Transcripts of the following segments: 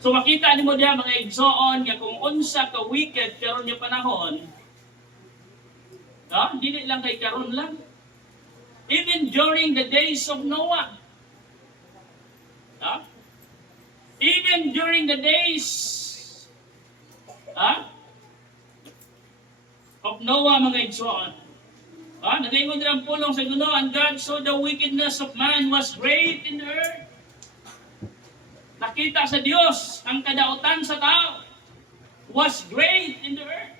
So makita nimo diha mga igsoon nga kung unsa ka wicked karon nga panahon, dili lang kay karon lang. Even during the days of Noah. Even during the days of Noah mga igsoon. Nagaingon din ang pulong sa Ginoo, and God saw the wickedness of man was great in the earth. Nakita sa Diyos ang kadautan sa tao was great in the earth.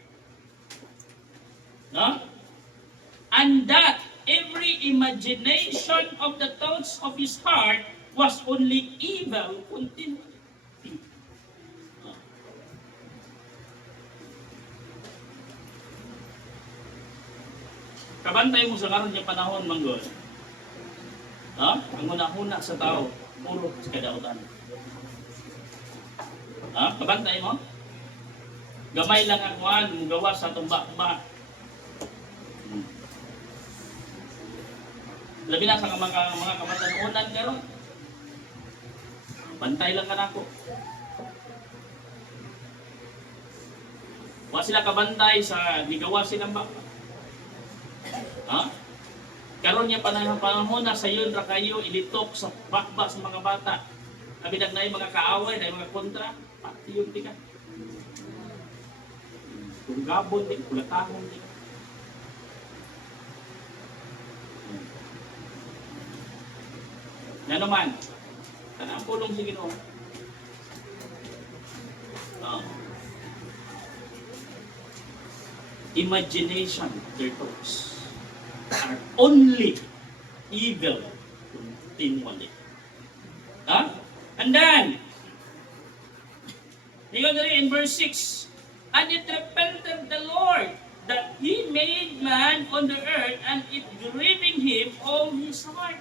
And that every imagination of the thoughts of his heart was only evil continually. Kabantay mo sa karon nga panahon manggod. Ang una-una sa tao, puro sa kadautan. Kabantay mo? Gamay lang ang kuan, gawa sa tumba-tumba. Labi na sa mga kamatanunan karon. Bantay lang kanako. Wa sila kabantay sa nigawa silang baka. Karon niya panahon na sayon ra kayo ilitok sa bakba sa mga bata. Kabilang na yung mga kaaway, na yung mga kontra, pati yung tika. Kung gabon din, kulatahon din. Na naman, ang pulong si Ginoo. Imagination, their thoughts are only evil continually. And then, in verse 6, and it repented the Lord that He made man on the earth, and it grieving Him all His heart.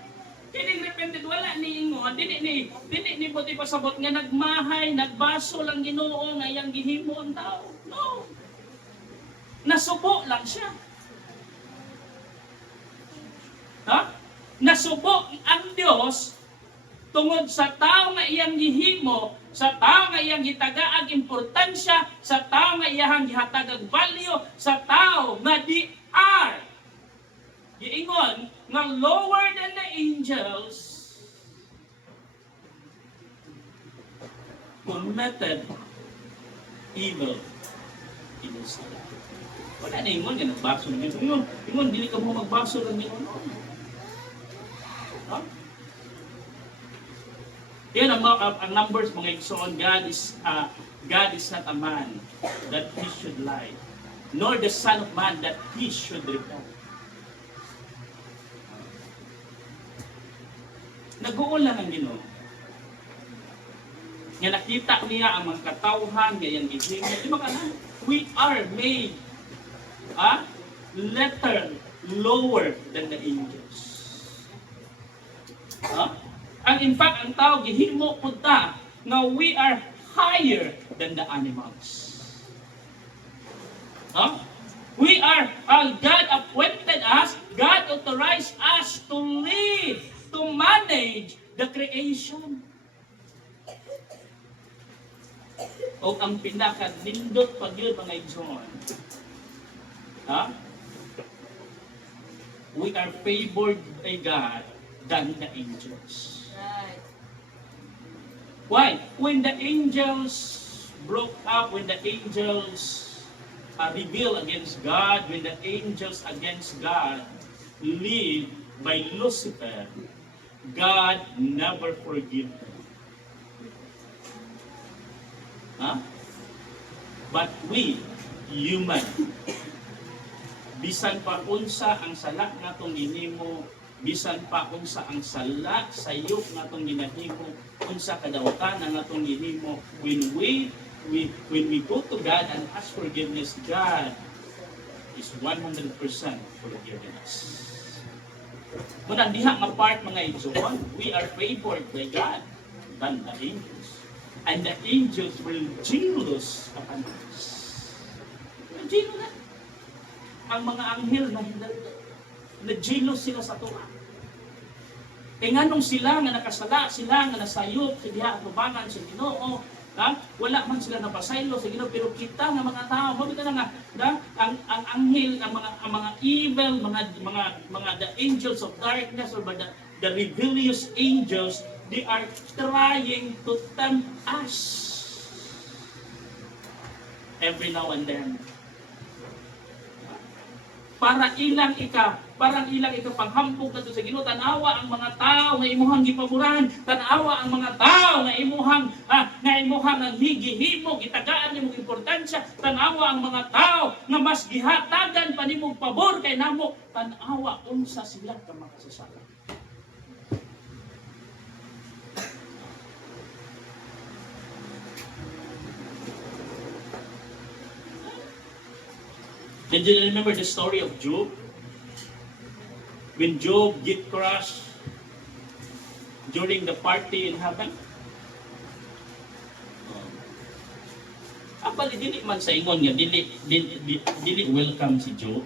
Kaya repented, wala ni ingon, dili ni puti pasabot nga nagmahay, nagbaso lang Ginoo nga iyang gihimo ang tao. No. Nasubo lang siya. Nasubo ang Diyos tungod sa tao nga iyang gihimo, sa tao nga iyang gitagaag importansya, sa tao nga iyang gihatagag value, sa tao nga di are giingon nga lower than the angels, committed evil in his life. Wala na ingon nga nagbaso ng Ginoo. Ingon dili ka mo magbaso ng Ginoo. Yan ang numbers mga igsoon. God is not a man that he should lie, nor the son of man that he should repent. Nag-uol lang ang Ginoo. Nga nakita niya ang mga katawhan, nga yung gihimo. Di ba ka na? We are made letter lower than the angels. And in fact, ang tao gihimo punta na we are higher than the animals. We are, God appointed us, God authorized us to live, to manage the creation. O ang pinaka-nindot pag yun mga igsoon. We are favored by God than the angels. Right. Why? When the angels broke up, when the angels rebelled against God, when the angels against God lived by Lucifer, God never forgive them. But we, human, bisan pa unsa ang sala natong ginhimo, bisan pa unsa ang sala sayop natong ginahimo, unsa kadautan ang natong ginhimo, when we go to God and ask forgiveness, God is 100% forgiving us. Muna diha nga part mga igsoon, we are favored by God than the angels. And the angels will jealous upon us. Jealous na. Ang mga anghel na jealous sila sa tuwa. E nganong sila nga nakasala, sila nga nasayop sa diha atubangan sa Ginoo, Wala man sila napasaylo sa Ginoo, pero kita nga mga tao, mabita na nga, ang anghel, ang mga evil, mga the angels of darkness or the rebellious angels, they are trying to tempt us every now and then. Parang ilang ika panghambog kadto sa Ginoo. Tanawa ang mga tao nga imuhang gipaboran, tanawa ang mga tao nga imuhang ang higihimo gitagaan nimong importansya, tanawa ang mga tao nga mas gihatagan pa nimong pabor kay namo, tanawa unsa sila ka makasasala. Did you remember the story of Job? When Job get crushed during the party in heaven? Apali dili man sa ingon nga dili welcome si Job,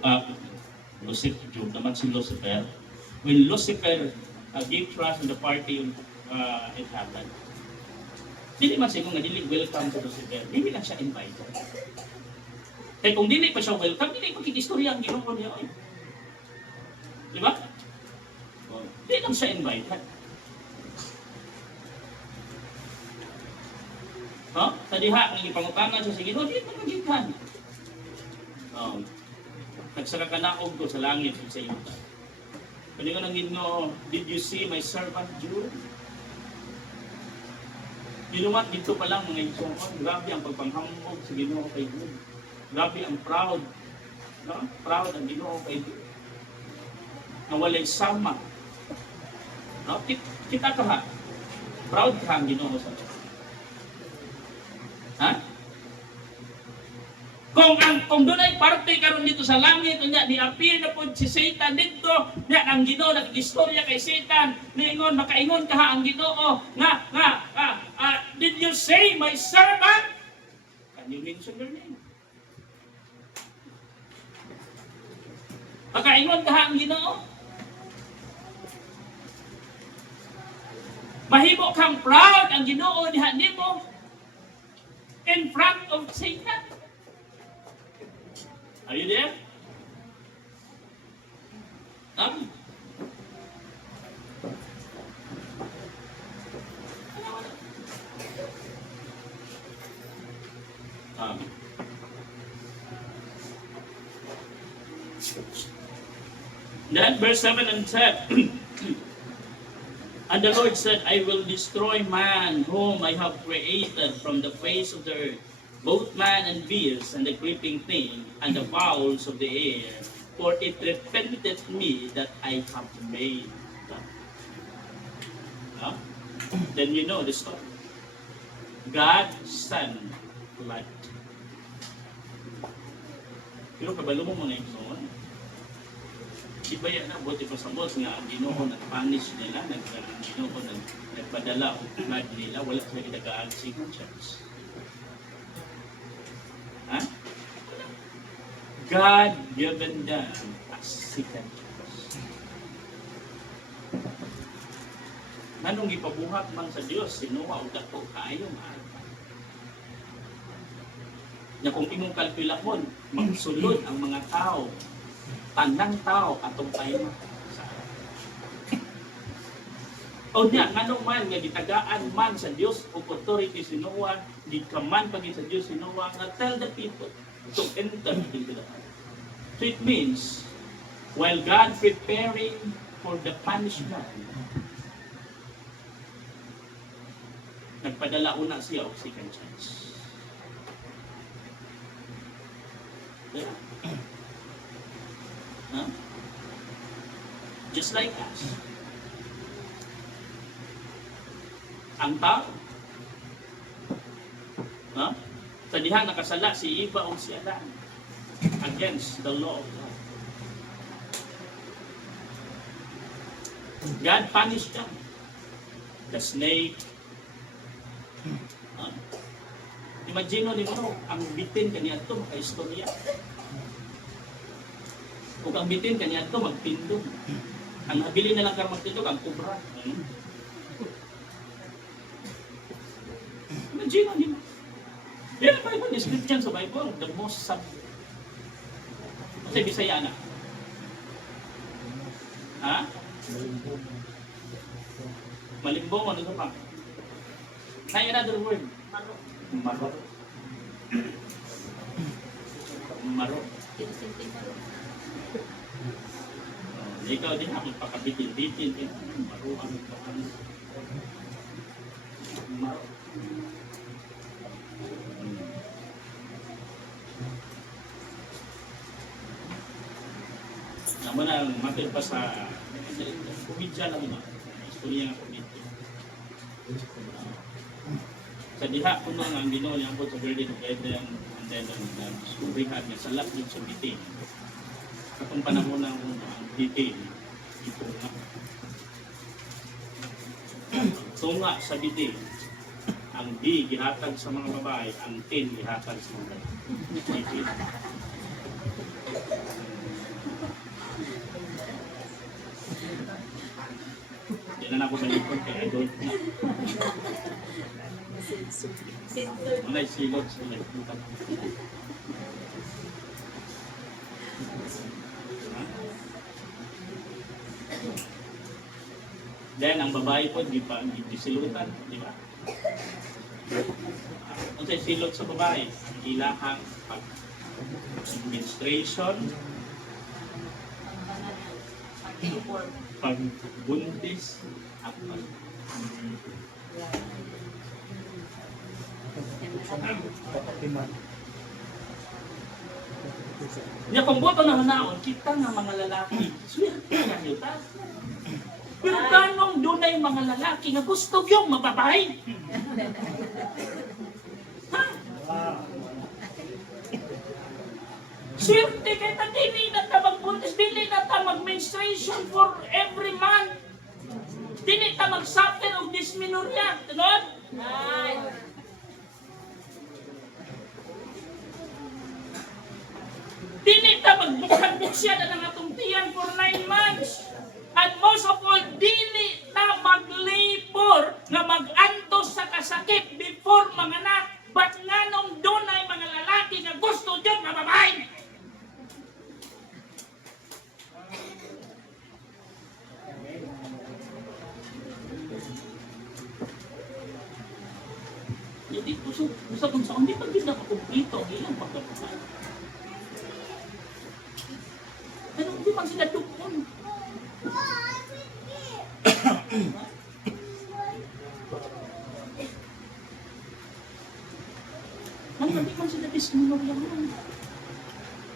Lucifer, Job naman si Lucifer. When Lucifer get crushed in the party in heaven, dili man sa ingon nga dili welcome si Lucifer. Dili lang siya invited. Kaya kung dili pa siya welcome, dili makikistorya ang Ginoo niya. Di ba? Di lang siya invited. Sa diha, ang ipangutangan siya sa Ginoo, di man magikan. Nagsara ka naog ko sa langit sa iyo. Kani ko nang Ginoo, did you see my servant Job? Ginumat dito pa lang mga igsoon, grabe ang pagpanghamog sa Ginoo kay Job. Grabe ang proud. Proud ang Ginoo kay Job. Na walay sama. Kita ka ha? Proud ka ang Ginoo sa Diyos. Kung doon ay parte karon dito sa langit, unya ni-appear na po si Satan dito, nya ang Ginoo nag-istorya kay Satan, niingon makaingon ka ha ang Ginoo did you say my servant? Can you mention your name? Makaingon ka ha ang Ginoo? Mahimo kang proud ang Ginoo diha nimo in front of Satan. Are you there? Then verse 7 and 10. And the Lord said, I will destroy man whom I have created from the face of the earth, both man and beast, and the creeping thing, and the fowls of the air, for it repenteth me that I have made them. Then you know the story. God sent light. Pero kabalo mo mga igsoon, iba yan na, buti pa sa boss nga ang Ginoo nag-punish nila, ang Ginoo nagpadala o blood nila, wala sila kitagaan sa church. God given them a second chance. Nanong ipabuhat man sa Dios, sinuha o dako kaayo man. Na kung imong kalkulahon, magsulod ang mga tao, tanang tao atong tayo sa o niya, ngano man nga gitagaan man sa Dios o authority sinuwa, di ka man pagin sa Dios sinuwa, nga tell the people to enter into the heart. So it means, while God preparing for the punishment, nagpadala una siya o second chance. Yeah. Just like us. Ang tao. Sa diha nakasala si Eva o si Adan against the law of God. God punished them. The snake. Imagine mo, ang bitin kaniya ito, makaistorya. Kung ang bitin kaniya ito, magpindog. Ang nabili na lang kang magpindog, ang kubra. Gino, di ba? Yan ang Bible description sa Bible, the most sa Bisaya na. Ha? Malimbong, ano sa pa? Na another word. Maro. Maro. Ikaw din ako pagpakabitin-bitin. Maro ang pagpakabitin. Maro. Naman ang matil pa sa komedya lang ito. Istorya ng komedya. Sa diha ko nung ang Ginoo niya po sa Garden of Eden and then subrihan niya sa lapid sa bitin. Katong panahon ng bitin. Ito nga. Tunga sa bitin. Ang D gihatag sa mga babae, ang 10 gihatag sa mga bitin. Hindi na ako malikot kaya adult na. Malay silot sa nagpunta. Then ang babae po, di pa silutan, di ba? Kung sa'y silot sa babae, ilahang pag-menstruation, pagbuntis, at niya kung boto na hanaon, kita nga mga lalaki, swerte nga nyo ta. Pero ganong doon na yung mga lalaki nga gusto yung mababay. Swerte kay ta, dili na ta magbuntis, dili na ta mag-menstruation for every month. Dili ta mag-suffer of dysmenorrhea, tunod? Dili ta magbukad-buksya na ng atong tiyan for 9 months. And most of all, dili ta mag-labor na mag-antos sa kasakit before manganak. But nganong doon ay mga lalaki na gusto dyan mababay. Hindi gusto kung saan, hindi pa din nakakumplito ang ilang pagkakasal. Ano, hindi man sila dukon. Hindi man sila dysmenorrhea man.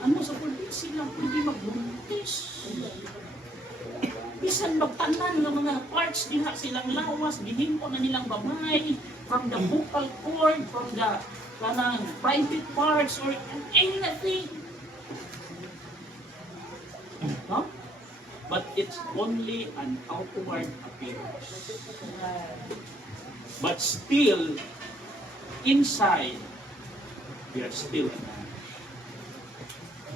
Ano, sa pwede sila pwede magbuntis. Bisan magtanan ng mga parts diha silang lawas, gihimo na nilang babay, from the vocal cord, from the private parts, or anything. Huh? But it's only an outward appearance. But still, inside, we are still a man.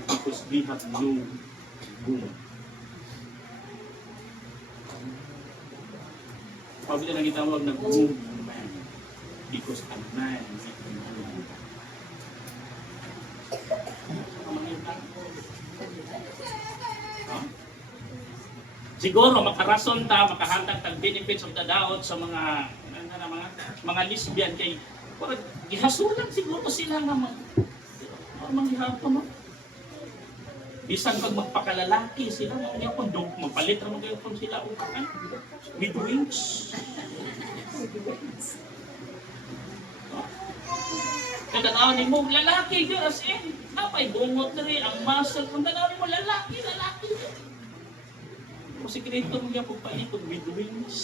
Because we have no woman. Pabili na gitawag na womb man. Because a man is a woman. Siguro makarason ta, makahatag tag benefits of the doubt sa mga lesbian kay gihasulan siguro sila nga manghihapon, no? Bisan pag magpakalalaki sila, magpalit naman kayo kung sila upakan with wings. Kung tanaw ni mo, lalaki yun as in, napay bungot na rin, ang muscle, kung tanaw ni mo, lalaki yun. Kung sikreto mo niya pagpalikod with wings.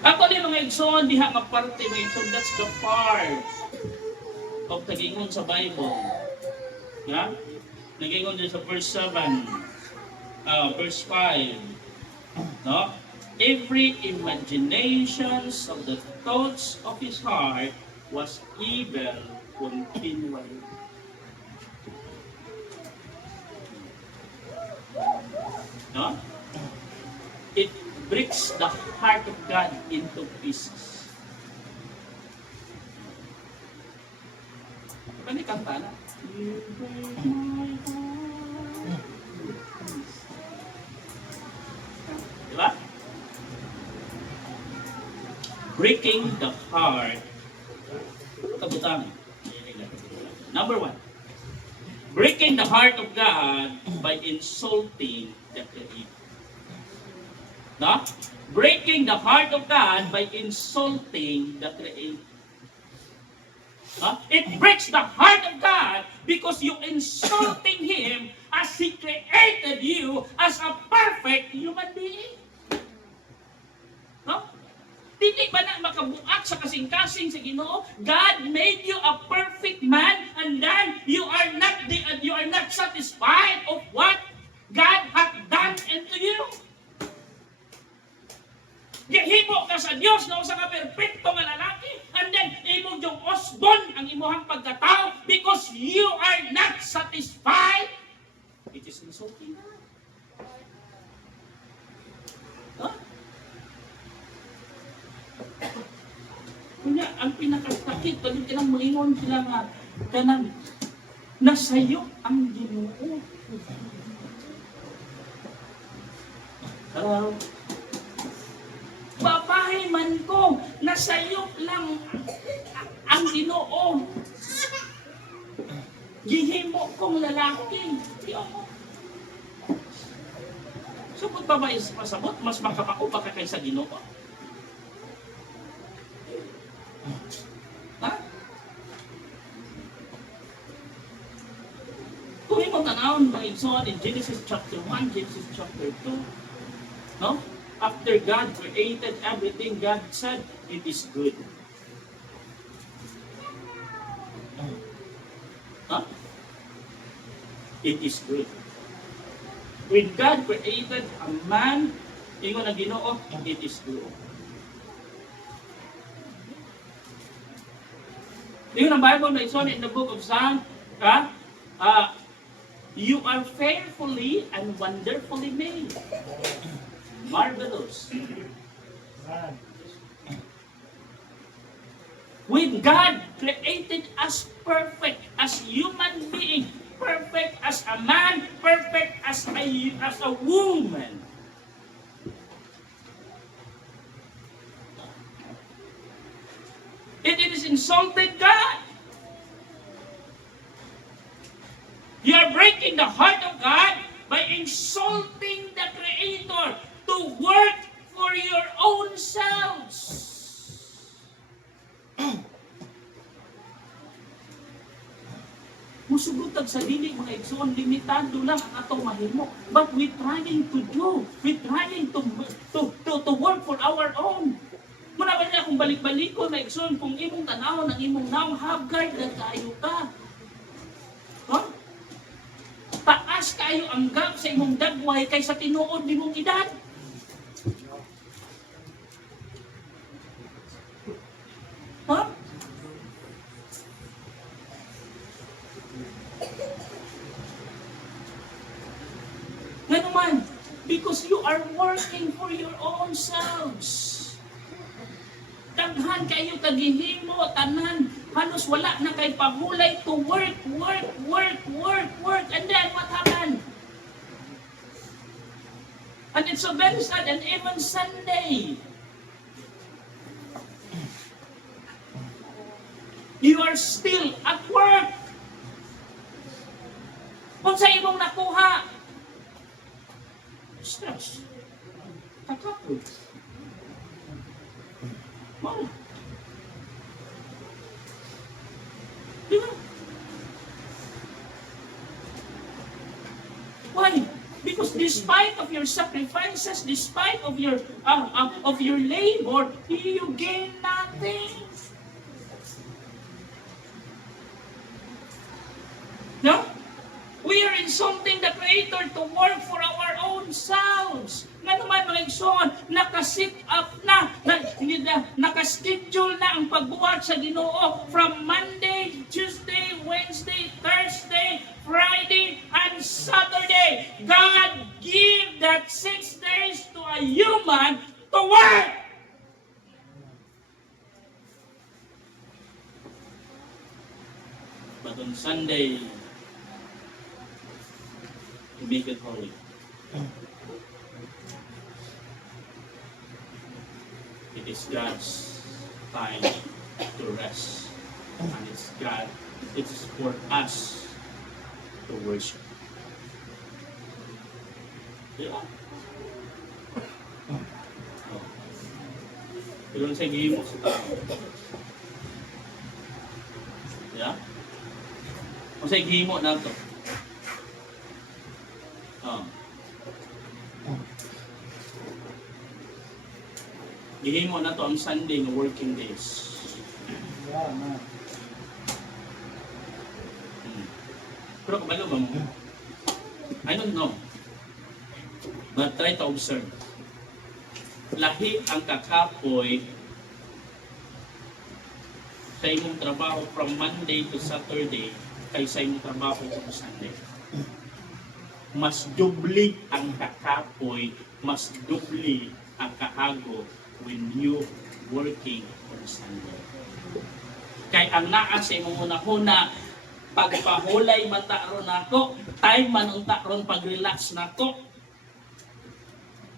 Ako ni mga igsoon, diha maparte mga igsoon, that's the part of tagingon sa Bible. Yeah? Nagingon din sa verse 7, verse 5. No? Every imaginations of the thoughts of his heart was evil continually. No? breaks the heart of God into pieces. Pwede kanta na. You break my heart. Diba? Breaking the heart. Kabutan. Number 1. Breaking the heart of God by insulting the Creator. No? Breaking the heart of God by insulting the Creator. It breaks the heart of God because you insulting Him as He created you as a perfect human being. No? Dili ba na makabuak sa kasing-kasing sa Ginoo? God made you a perfect man, and then you are not satisfied of what God hath done into you. Gihimo ka sa Dios na usa ka perpekto nga lalaki, and then imo yung osbon ang imuhang pagkatao because you are not satisfied. It is insulting. Huh? Kunya, ang pinakasakit, pag kinang malingon sila nga, kanang nasayo ang Ginoo. Hello? Babae man ko, nasayop lang ang Ginoo. Gihimo kong lalaki. Sugod pa ba pasabot? Mas makapako pa ka kaysa Ginoo? Ha? Kung imo tanawon ba in Genesis chapter 1, Genesis chapter 2, no? After God created everything, God said, it is good. Huh? It is good. When God created a man, ingon ang Ginoo, it is good. Ingon ang Bible na ison in the book of Psalms, you are fearfully and wonderfully made. Marvelous. When God created us perfect as human being, perfect as a man, perfect as a woman. It is insulted God. You are breaking the heart of God by insulting the Creator to work for your own selves. Musugutag sa dili mga igsoon, limitado lang ang atong mahimo. But we trying to do, we trying to work for our own. Muna ba niya kung balik-balik ko na igsoon, kung imong tanawon, ang imong naong haggard na tayo ka. Huh? Taas kayo ang gap sa imong dagway kaysa tinuod ni mong edad. Huh? Nga naman, because you are working for your own selves. Daghan kayo kagihimo, tanan, halos wala na kay pahulay to work, and then what happened? And it's so very sad, and even Sunday, you are still at work. Kung sa imong nakuha, stress, kakapod. Wow. Diba? Why? Because despite of your sacrifices, despite of your labor, you gain nothing. No? We are insulting the Creator to work for our own selves. Nga naman mga igsoon, nakasit up na, nakaschedule na ang pagbuhat sa Ginoo from Monday, Tuesday, Wednesday, Thursday, Friday, and Saturday. God give that 6 days to a human to work. But on Sunday, to make it holy. It is God's time to rest. And it is for us to worship. Yeah. Pero sa gihimo sa tao. Yeah? O sa gihimo na ito. Gihimo na to ang Sunday ng working days. Pero kabalo ba mo? I don't know. But try to observe. Lahi ang kakapoy sa imong trabaho from Monday to Saturday kaysa imong trabaho sa Sunday. Mas dubli ang kakapoy, mas dubli ang kahago when you working on Sunday. Kay ang naa sa imong hunahuna, pagpahulay mata ron nako, time manunta ron pag-relax nako.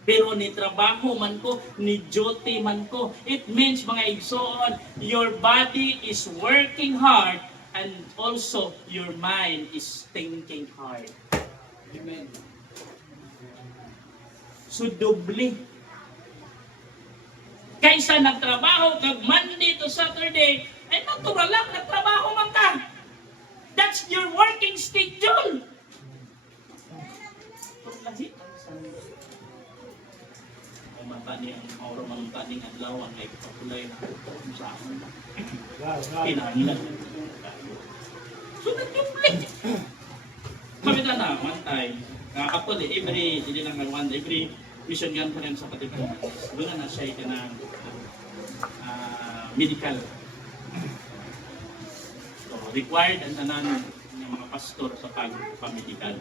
Pero ni trabaho man ko, ni duty man ko, it means mga igsoon, your body is working hard and also your mind is thinking hard. Amen. So dubli. Kaysa nagtrabaho kag Monday to Saturday, ay natural lang, nagtrabaho man ka. That's your working schedule. Mata niya ang aura manunta niya ang lawan ay kapulay na sa akin. Kinahanglan. So nag-duplik. Mamita na, one time, ako every mission conference sa Katipunan, doon na siya ito ng medical. So, required ang tanan ng mga pastor sa pag-medical.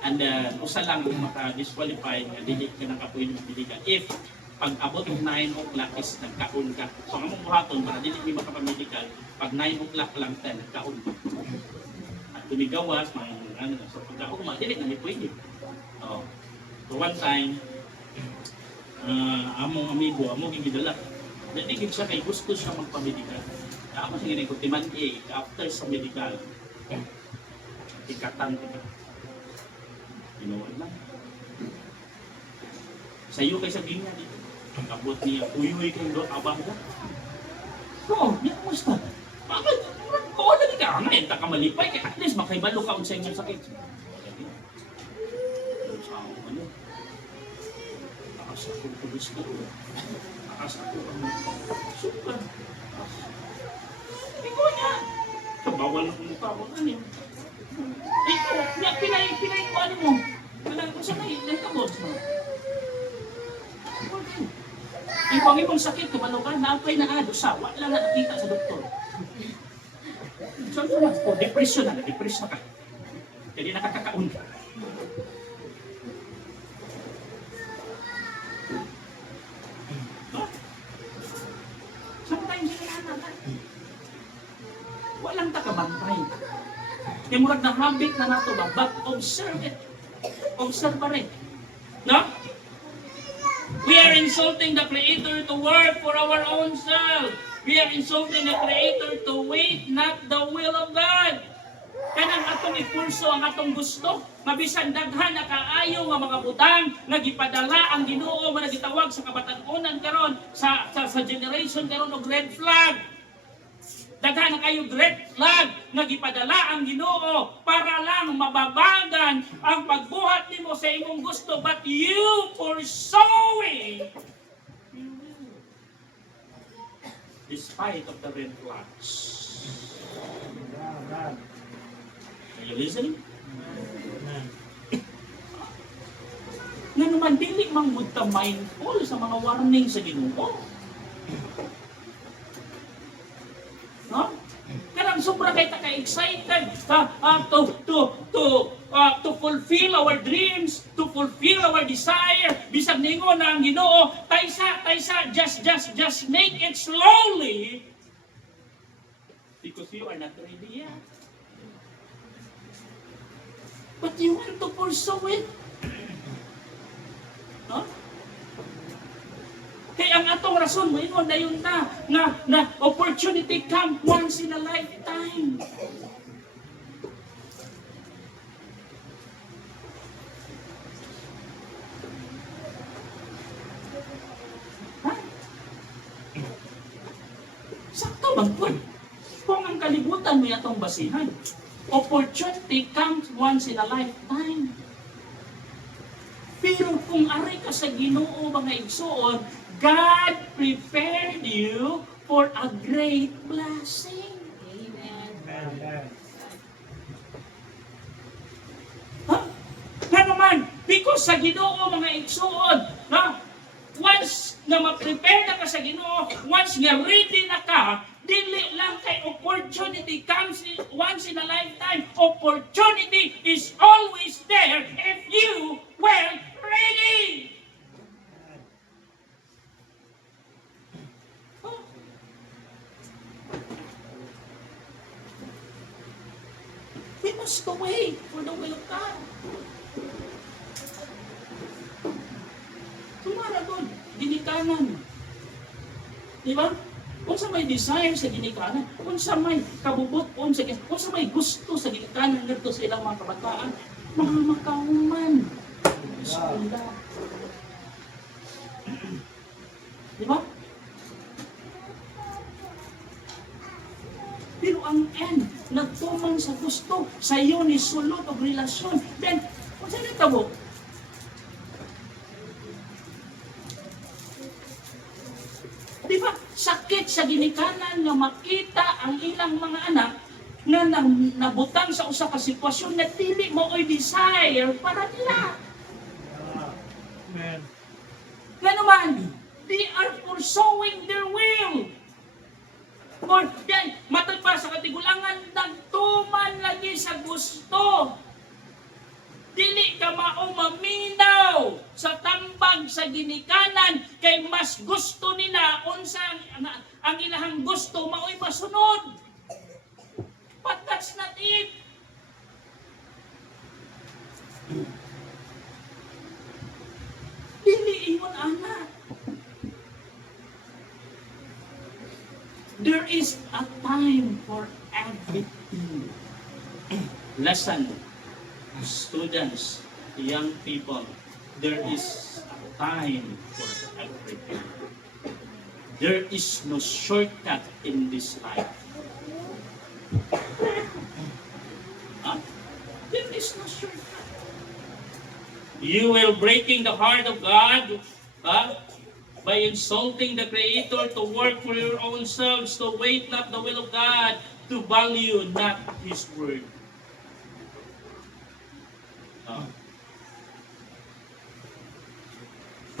And usa lang kung maka-disqualify nga dili ka nakapuin ng medical if pag abot ng 9 o'clock is nagkaon ka. So ang among buhaton para dili mi makapamedical, pag 9 o'clock lang tayo nagkaon. At tumigawas mga so pagkaugma dili na mi pwede. Oh. So one time among amigo amo gigidala. Dili gid siya kay gusto siya magpamedical. Ako sige ko timan after sa medical. Ikatan Pinood lang. Sa iyo kay sabihin niya dito. Pagkabot niya, uy kayong doon, abang ka. Oo, niya kumusta? Bakit? Oo, lagi ka. Ngayon, ka malipay. At least, makaibalo ka sa inyong sakit. Akas ako pulis ko. Akas ako ang suka. Ikaw niya. Kabawal na kung mukha mo. Ano yun? Ito, pinay ko ano mo. Kung saan na nagkabot mo? Yung ibang sakit, kumano ka, naapay na dosa. Wala na nakita sa doktor. So, depression na ka. Hindi nakakakaon ka. Sometimes, walang takabantay. Kaya murag na habit na nato ba? But observe it. Observe pa rin. No? We are insulting the Creator to work for our own self. We are insulting the Creator to wait, not the will of God. Kanang atong ipulso ang atong gusto, mabisan daghan na kaayo nga mga butang nagipadala ang Ginoo nga nagitawag sa kabatan-onan karon sa generation karon og red flag. Daghan na kayo red flag nagipadala ang Ginoo para lang mababagan ang pagbuhat nimo sa imong gusto, but you pursuing despite of the red flags. Are you listening? Nga naman, dili mang budta mindful sa mga warning sa Ginoo. No? Kanang sobra kay ta ka-excited to fulfill our dreams, to fulfill our desire. Bisag ningon na ang Ginoo, taysa, just make it slowly because you are not ready yet. But you want to pursue it. Huh? Kaya ang atong rason, maingon na yun na opportunity come once in a lifetime. Ha? Sakto bang po? Kung ang kalibutan mo yatong basihan, opportunity comes once in a lifetime. Pero kung ari ka sa Ginoo mga igsoon, God prepared you for a great blessing. Amen. Ha? Nga naman, because sa Ginoo mga igsoon, once na ma-prepare na ka sa Ginoo, once nga ready na ka, dili lang kay opportunity comes once in a lifetime. Opportunity is always there if you were ready. Oh. We must wait for the will of God. Tumara doon, ginikanan. Di ba? Kung sa may desire sa ginikanan, kung sa may kabubuton sa ginikanan, kung sa may gusto sa ginikanan nito sa ilang mga kabataan, mga makauman. Bismillah. Di ba? Pero ang end, nagtuman sa gusto, sa iyo ni sulod o relasyon. Then, kung saan ito mo? Di ba? Sakit sa ginikanan nga makita ang ilang mga anak na nabutang sa usa ka sitwasyon na dili mo oy desire para nila. Amen. Nga naman, they are pursuing their will. For yan, matag pa sa katigulangan, nagtuman lagi sa gusto. Dili ka mao maminaw sa tambag sa ginikanan kay mas gusto nila unsa ang ilahang gusto mao'y masunod. But that's not it. Dili ingon ana. There is a time for everything. Lesson, students, young people, there is a time for everything. There is no shortcut in this life. There is no shortcut. You will breaking the heart of God by insulting the Creator, to work for your own selves, to wait not the will of God, to value not His word.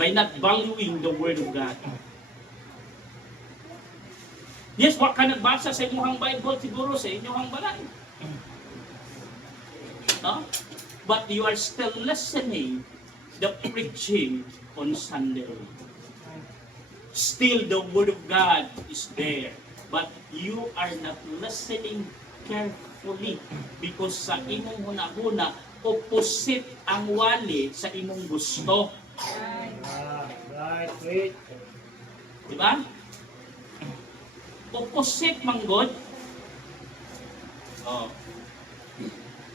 By not valuing the word of God. Yes, wa ka nagbasa sa inyong Bible siguro sa inyong balay. But you are still listening the preaching on Sunday. Still the word of God is there, but you are not listening carefully because sa imong hunahuna opposite ang wali sa imong gusto. Right, wait. Diba? Opposite manggod. Oh.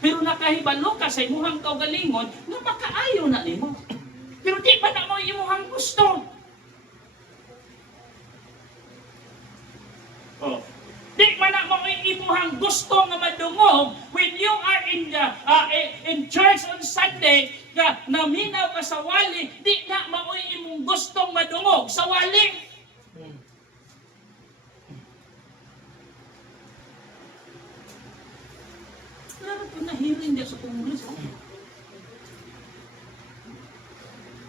Pero nakahibalo ka sa imuhang kaugalingon nga makaayo na nimo. Pero di pa na mo imuhang gusto. Oh. Di pa na mo imuhang gusto nga madungog when you are in church on Sunday nga naminaw ka sa wali, di na mo imong gustong madungog sa wali. Klaro po na hearing niya sa Congress.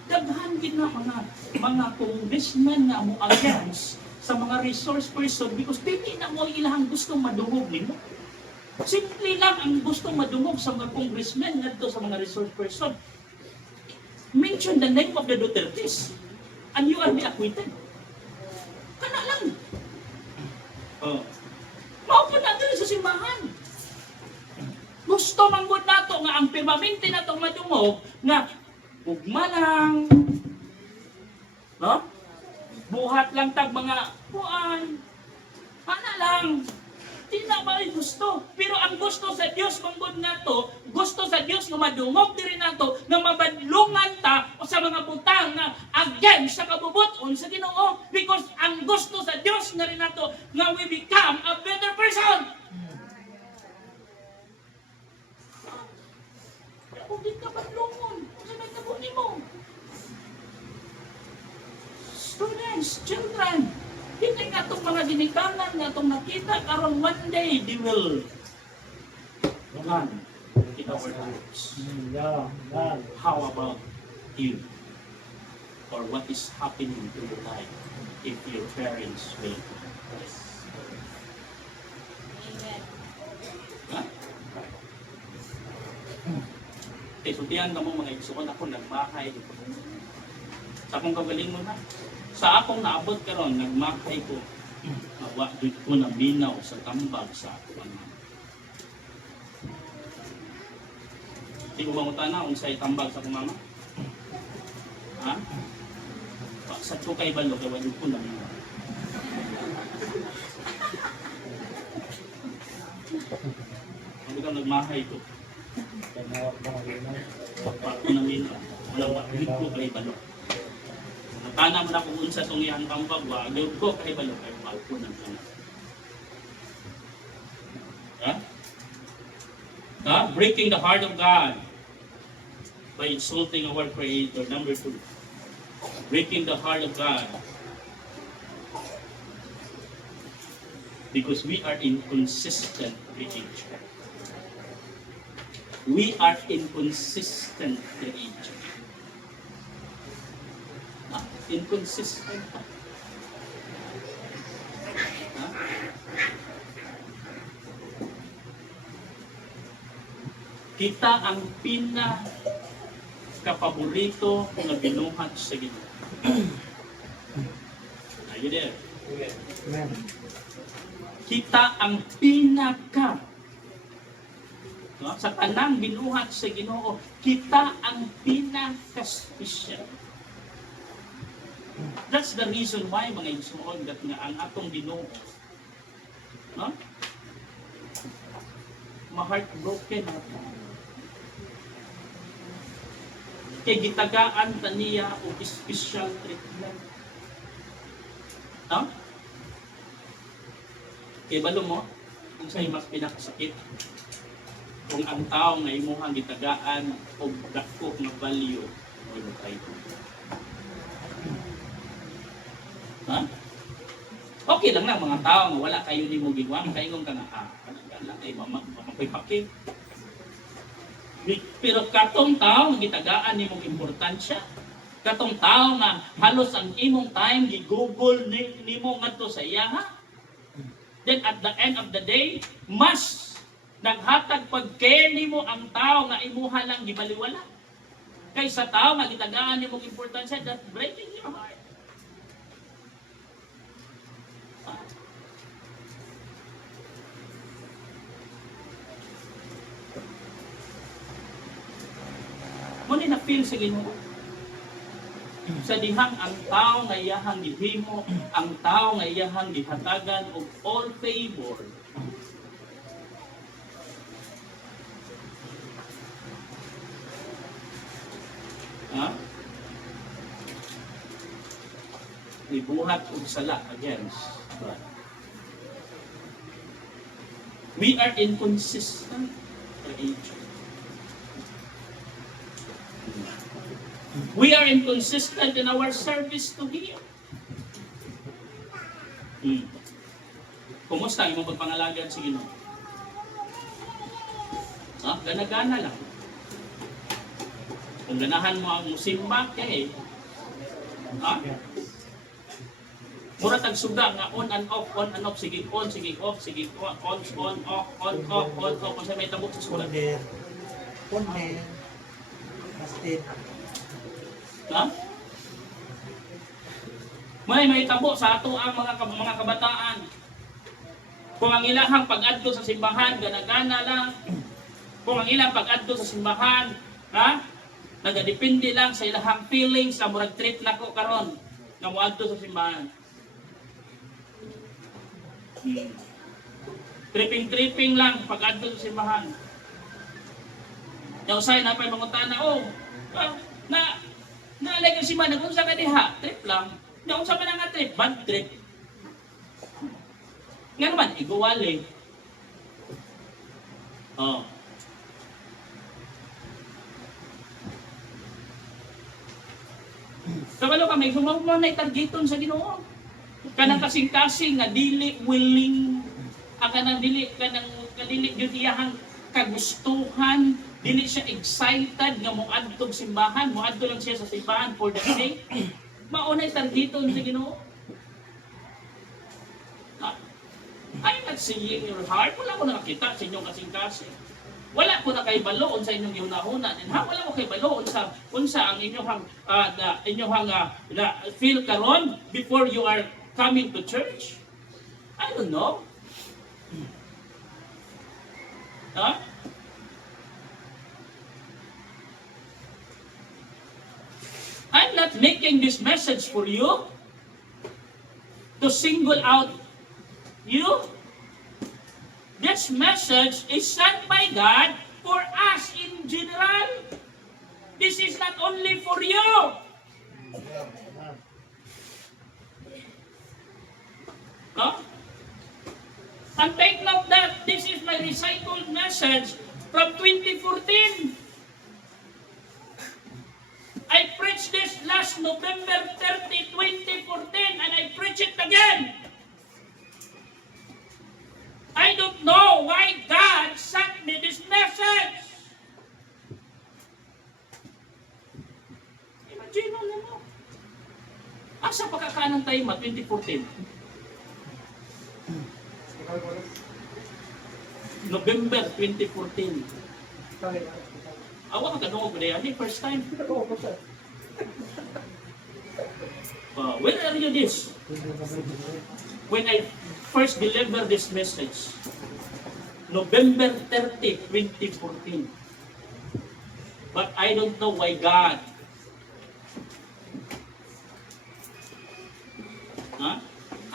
Daghan gid na mga congressmen nga mo against sa mga resource person because dili na mo ilahang gustong madungog nimo. Simple lang ang gustong madungog sa mga congressmen ngadto sa mga resource person. Mention the name of the Dutertes and you are be acquitted. Kana lang. Oh. Maupo na dito sa simbahan. Gusto manggod nato nga ang permanente nato madungog nga ugma lang. No? Buhat lang tag mga kuan. Ana lang. Di na ba gusto? Pero ang gusto sa Dios manggod nato, gusto sa Dios nga madungog diri nato nga mabadlungan ta o sa mga butang nga again sa kabubuton sa Ginoo because ang gusto sa Dios nga rin nato nga we become a better person. Kung di ka badlungon, sa may tabunin mo. Students, children, hindi nga itong mga ginikanan nga itong nakita karon one day they will run in our lives. Yeah, yeah. How about you? Or what is happening to your life if your parents will? Amen. Ha? Eh, sutihan ka mo mga igsoon ako nagmahay. Sa akong kagaling mo na. Sa akong naabot karon nagmahay ko. Wa dito ko na minaw sa tambag sa ako. Di ko mangutana unsay tambag sa akong mama? Ha? Pagsad ko kay balo kay wa dito ko na minaw. Ano ka nagmahay ko? Pagko na minaw. Wala wa dito ko kay balo. Natana mo na kung unsa itong iyang tambag, wagod ko kay balo kay palpo ng tanan. Ha? Ha? Breaking the heart of God by insulting our Creator. Number 2. Breaking the heart of God because we are inconsistent creature. We are inconsistent creature. Inconsistent. Ha? Kita ang pinakapaborito na binuhat sa Ginoo. Are you there? Amen. Kita ang pinaka no? Sa tanang binuhat sa Ginoo, kita ang pinaka-special. That's the reason why mga igsoon that nga ang atong Ginoo no? Ma-heartbroken nato. Kay gitagaan ta niya og special treatment. No? Kay balo mo kung sa'yo mas pinakasakit kung ang tao nga imuhang gitagaan og dako nga value o title. Ha? Okay lang na mga tao nga wala kayo ni mo ginawa, kaingon ka nga lang kay mamapay-paki. Pero katong tao nga gitagaan nimo importansya, katong tao nga halos ang imong time gi-google nimo ngadto sa iya ha. Then at the end of the day, mas naghatag pag-care nimo ang tao nga imuha lang gibaliwala. Kaysa tao nga gitagaan nimo importansya, that breaking your heart. Muna na-feel sa Ginoo. Sa dihang ang tao nga iyahang gihimo, ang tao nga iyahang gihatagan og all favor. Ha? Ibuhat og sala against God. We are inconsistent creatures. We are inconsistent in our service to Him. Kumusta ang imong pagpangalagan sa Ginoo? Ha? Gana-gana lang. Kung ganahan mo ang musimba, ha? Mura tag suga nga on and off, sige on, sige off, sige on, off, on, off, kung sa may tabok sa suga. Punher. Kastit. Ha? May tabo sa ato ang mga kabataan. Kung ang ilahang pag-adto sa simbahan, gana-gana lang. Kung ang ilang pag-adto sa simbahan, ha? Nagadepende lang sa ilahang feelings na murag trip na ko karon nga moadto sa simbahan. Tripping lang pag-adto sa simbahan. Usay na pa'y mangutana, naalay ka si man, nag-unsa ka diha, trip lang. Naunsa man nga trip, bad trip. Nga naman, iguwali. Oh. Kabalo kami, sumama na itargeton sa Ginoo. Kanang kasing-kasing nga dili willing, kanang dili gyud iyahang kagustuhan, dili siya excited nga moadtog simbahan, moadto lang siya sa simbahan for the sake. Maunay targeton sa Ginoo. I'm not seeing your heart. Wala ko nakakita sa inyong kasing-kasing. Wala ko na kay baloon sa inyong gihuna-huna. Wala ko kay baloon sa unsa ang inyong feel karon before you are coming to church. I don't know. Huh? I'm not making this message for you to single out you. This message is sent by God for us in general. This is not only for you. No? And take note that this is my recycled message from 2014. I preached this last November 30, 2014, and I preach it again. I don't know why God sent me this message. Imagine mo. Asa pagkakaanang tayo 2014? November 2014. Awa ka kanong ko diyan, first time. When are you this? When I first delivered this message, November 30, 2014. But I don't know why God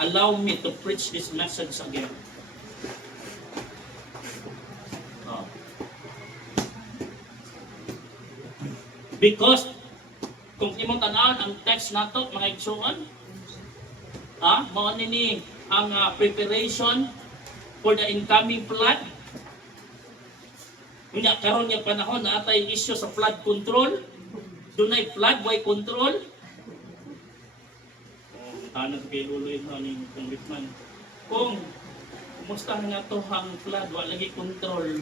allow me to preach this message again. Because kung imong tan-awon ang text nato mga igsoon, mao nini ang preparation for the incoming flood. Unya karon nga panahon na atay issue sa flood control. Dunay flood way control. Tanang kay luloy ni Congressman. Kung kumusta nga to ang flood wa lagi control.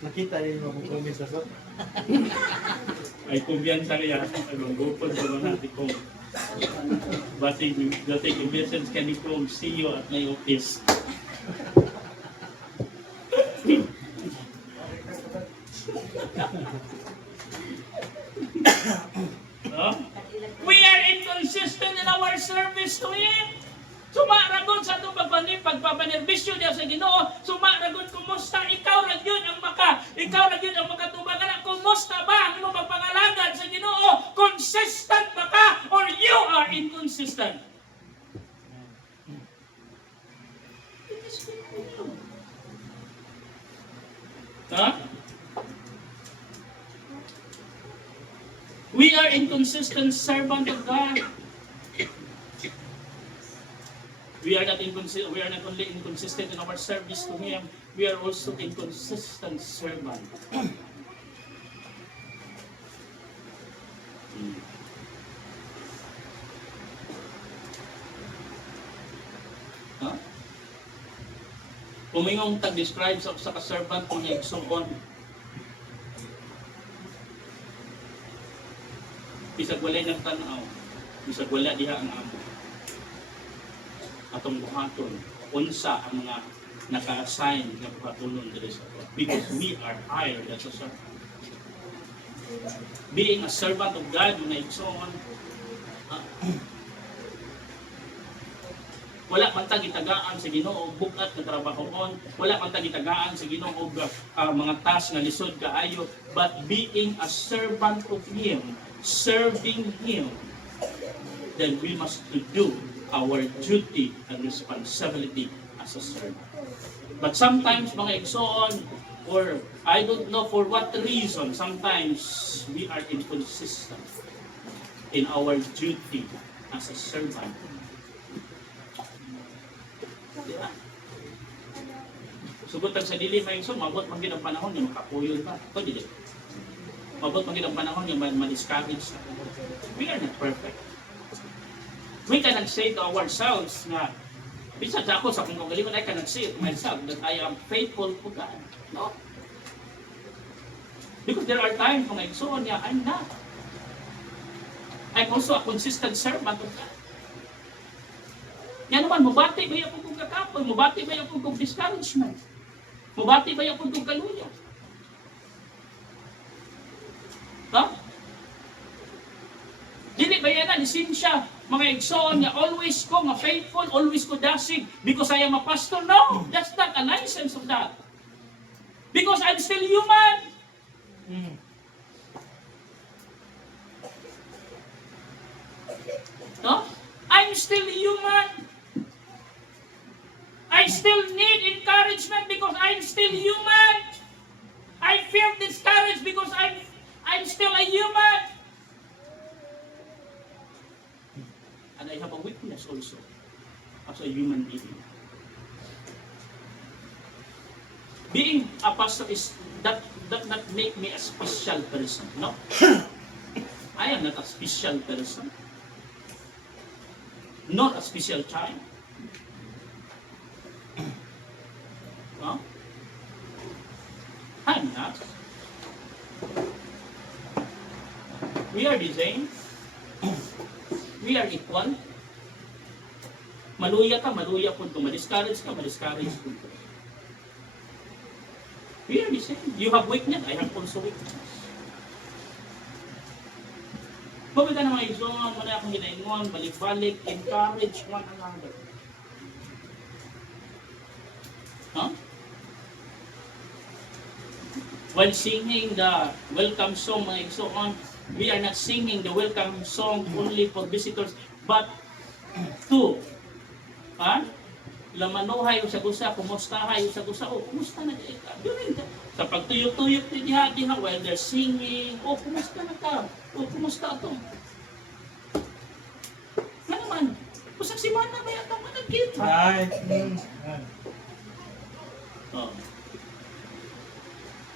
Nakita rin mo kung kumis sa Ay kumbiyansa kaya ang gupod sa mga tikong. Dating message ka ni Kong, see you at my office. We are inconsistent in our service to Him. Sumaragon sa itong pagpapanerbisyo niya sa Ginoo. Sumaragon, kumusta? Ikaw lang yun ang makatubagan. Kumusta ba ang iyong magpangalagan sa Ginoo? Consistent ba ka? Or you are inconsistent? We are inconsistent servant of God. We are not only inconsistent in our service to Him, we are also inconsistent servant. Kumingong tag-describe sa ka-servant kung igsuon. Bisag wala ng tanaw, bisag wala diha ang amo. atong buhaton unsa ang mga naka-assign nga pagpatulong diri sa ato. Because we are hired as a servant. Being a servant of God, na igsoon, wala man ta gitagaan sa Ginoo og bukat nga trabahon, wala man ta gitagaan sa Ginoo og mga task nga lisod kaayo, but being a servant of Him, serving Him, then we must to do our duty and responsibility as a servant. But sometimes mga igsoon, or I don't know for what reason, sometimes we are inconsistent in our duty as a servant. Diba? Sugutan sa dili may igsoon, mabot man gid ang panahon nga makapuyon ka. O dili. Mabot man gid ang panahon nga ma-discourage ka. We are not perfect. We cannot say to ourselves na bisa sa ako, sa akong kagalingon, I cannot say to myself that I am faithful to God. No. Because there are times kung igsoon niya, I'm not. I'm also a consistent servant of God. Yan naman, mabati ba yung kung kakapoy? Mabati ba yung kung discouragement? Mabati ba yung kung kaluya? Ha? Dili ba yan na, lisensya? Mga igsoon niya, always ko nga faithful, always ko dasig, because I am a pastor. No, that's not a license of that. Because I'm still human. No? I'm still human. I still need encouragement because I'm still human. I feel discouraged because I'm still a human. And I have a weakness also as a human being. Being a pastor is that not make me a special person. No, I am not a special person. Not a special child. No, I'm not. We are the same. We are equal. Maluya ka, maluya po ito. Ma-discourage ka, ma-discourage po ito. We are the same. You have weakness, I have also weakness. Bakit ka naman igsoon, muna akong ginaingon, balik-balik, encourage one another. Huh? While singing the welcome song, mga igsoon, we are not singing the welcome song only for visitors, but to lamanuhay o sa gusa, kumustahay o sa gusa, o kumusta na ka? Sa pagtuyok-tuyok diha while they're singing, o kumusta na ka? O kumusta ito? Nga naman, kusang si Mana ba yata mo nagkita? Oh.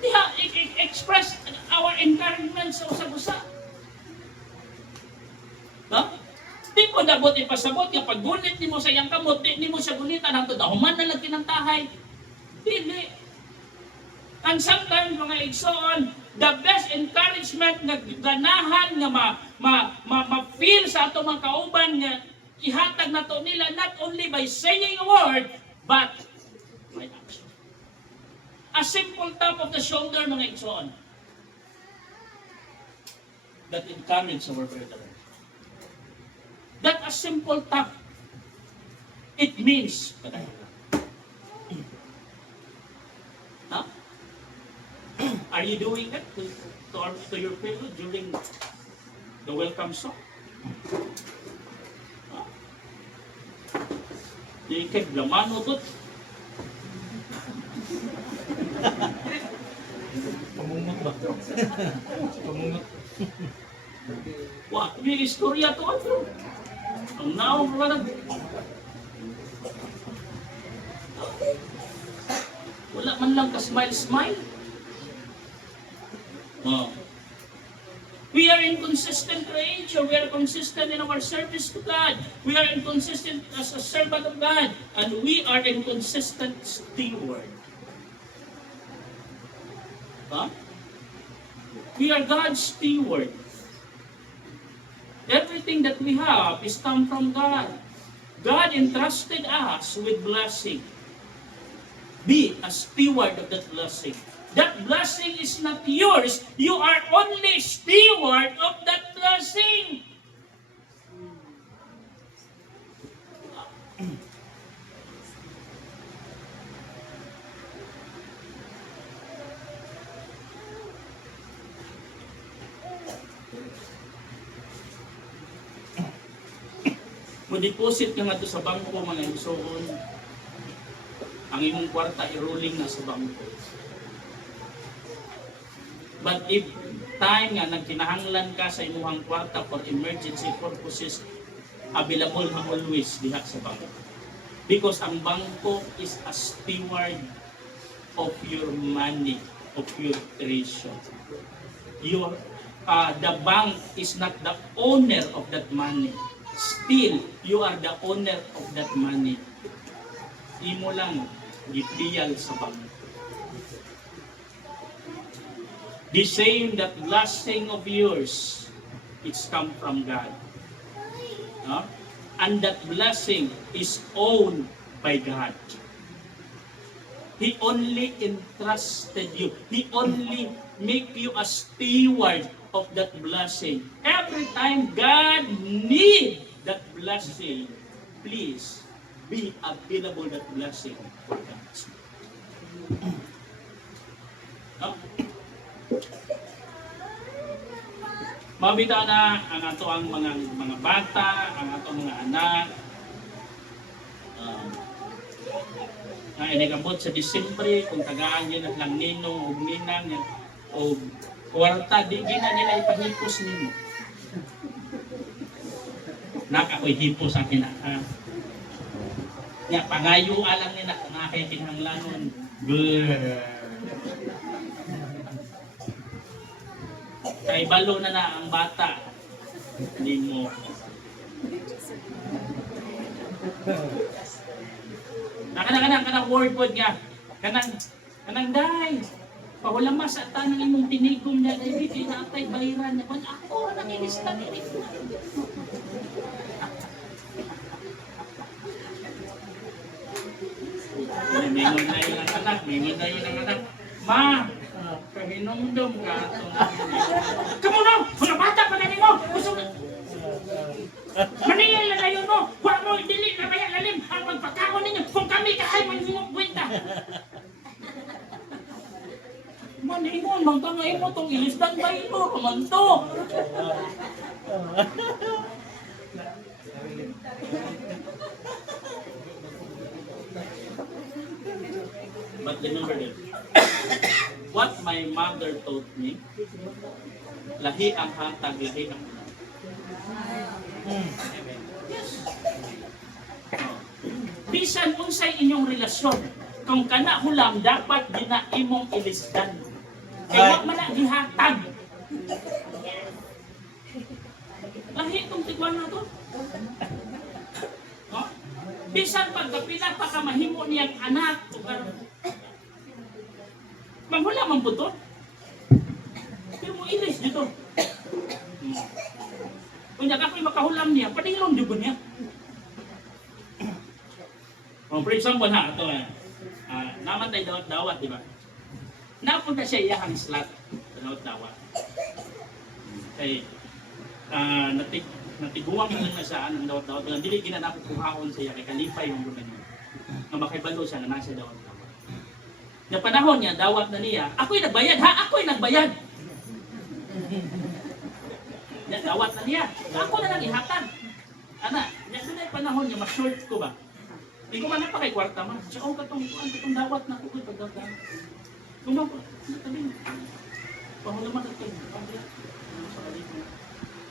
Diha, express our encouragement sa usa-usa. No? Di ko dabot ipasabot yung paggunit ni mo sa iyang kamot, di mo siya gunitan hangtod human na lang kinantahay. Dili. And sometimes mga igsoon, the best encouragement nga ganahan nga ma-feel sa ato mga kauban nga ihatag na to nila not only by saying a word, but by action. A simple tap of the shoulder, mga igsoon, that encourage our brethren. That a simple tap, it means, huh? Are you doing that to your fellow during the welcome song? Huh? Di kay blamano to. Pamungot ba? Pamungot. Wah, may istorya to ano? Ang naong wala. Wala man lang ka-smile-smile. Oh. We are inconsistent creature. We are consistent in our service to God. We are inconsistent as a servant of God. And we are inconsistent steward. Huh? We are God's steward. Everything that we have is come from God. God entrusted us with blessing. Be a steward of that blessing. That blessing is not yours. You are only steward of that blessing. Mo-deposit ka nga to sa bangko mga igsoon. Ang imong kwarta i-rolling na sa bangko. But if time nga nagkinahanglan ka sa imuhang kwarta for emergency purposes, available na always diha sa bangko. Because ang bangko is a steward of your money, of your treasure. The bank is not the owner of that money. Still, you are the owner of that money. Imo lang gipiyal sa bangko. The same that blessing of yours, it's come from God. No? And that blessing is owned by God. He only entrusted you. He only make you a steward of that blessing. Every time God needs that blessing, please be available that blessing for God. No? Mabita na ang ato ang mga bata, ang ato mga anak. Na inigabot sa Disyembre, kung tagaan yun at lang ninong o ninang o kwarta, di gina nila ipahipos nimo. Nakakoy hipos ang kinaka. Nga, pangayo alang nila, nakakay kinahanglanon. Kay balo na ang bata. Hindi mo. Kanang word nga. Kanang day. Pawala masata ng imong tinigom na dahil di natay bayiran na kung ako nangilista nila. Mingon na yun ang anak. Ma, kahinumdum ka ito. Kamu no, mga bata pa na mo. Maniyay na yun mo. Huwag mo, dili na kaya lalim ang magpagkakon ninyo. Kung kami kahay, manhingong kwenta. Maningon, magtangay mo itong ilisdan ba ito? Raman to. But remember this. What my mother taught me, lahi ang hatag, lahi ang yes. Bisan unsay inyong relasyon, kung kana hulam dapat gina imong ilisdan. Kaya man na gihatag. Lahi itong tigwan na to. No? Bisan pagkapila pa ka mahimo niyang anak, manghula man po to. Pero mo ilis dito. Kung ako'y makahulam niya, padilong dito niya. For example ha, ito naman tayo dawat-dawat, di ba? Napunta siya iyahang slot sa dawat-dawat. Kaya, natiguang lang na siya ng dawat-dawat. Dili ginanapot kuhaon siya, kay kalipay yung lupa niya. Na makibalo siya na nasa dawat-dawat. Na panahon niya, dawat na niya, ako'y nagbayad ha, ako'y nagbayad. Dawat na niya, ako na lang ihatag. Ana, doon ay panahon niya, mas-short ko ba? Hindi ko man napakay kwarta man. Siya, katong dawat na ako, pagdawat. Kumang, sabihin, pahulaman ito.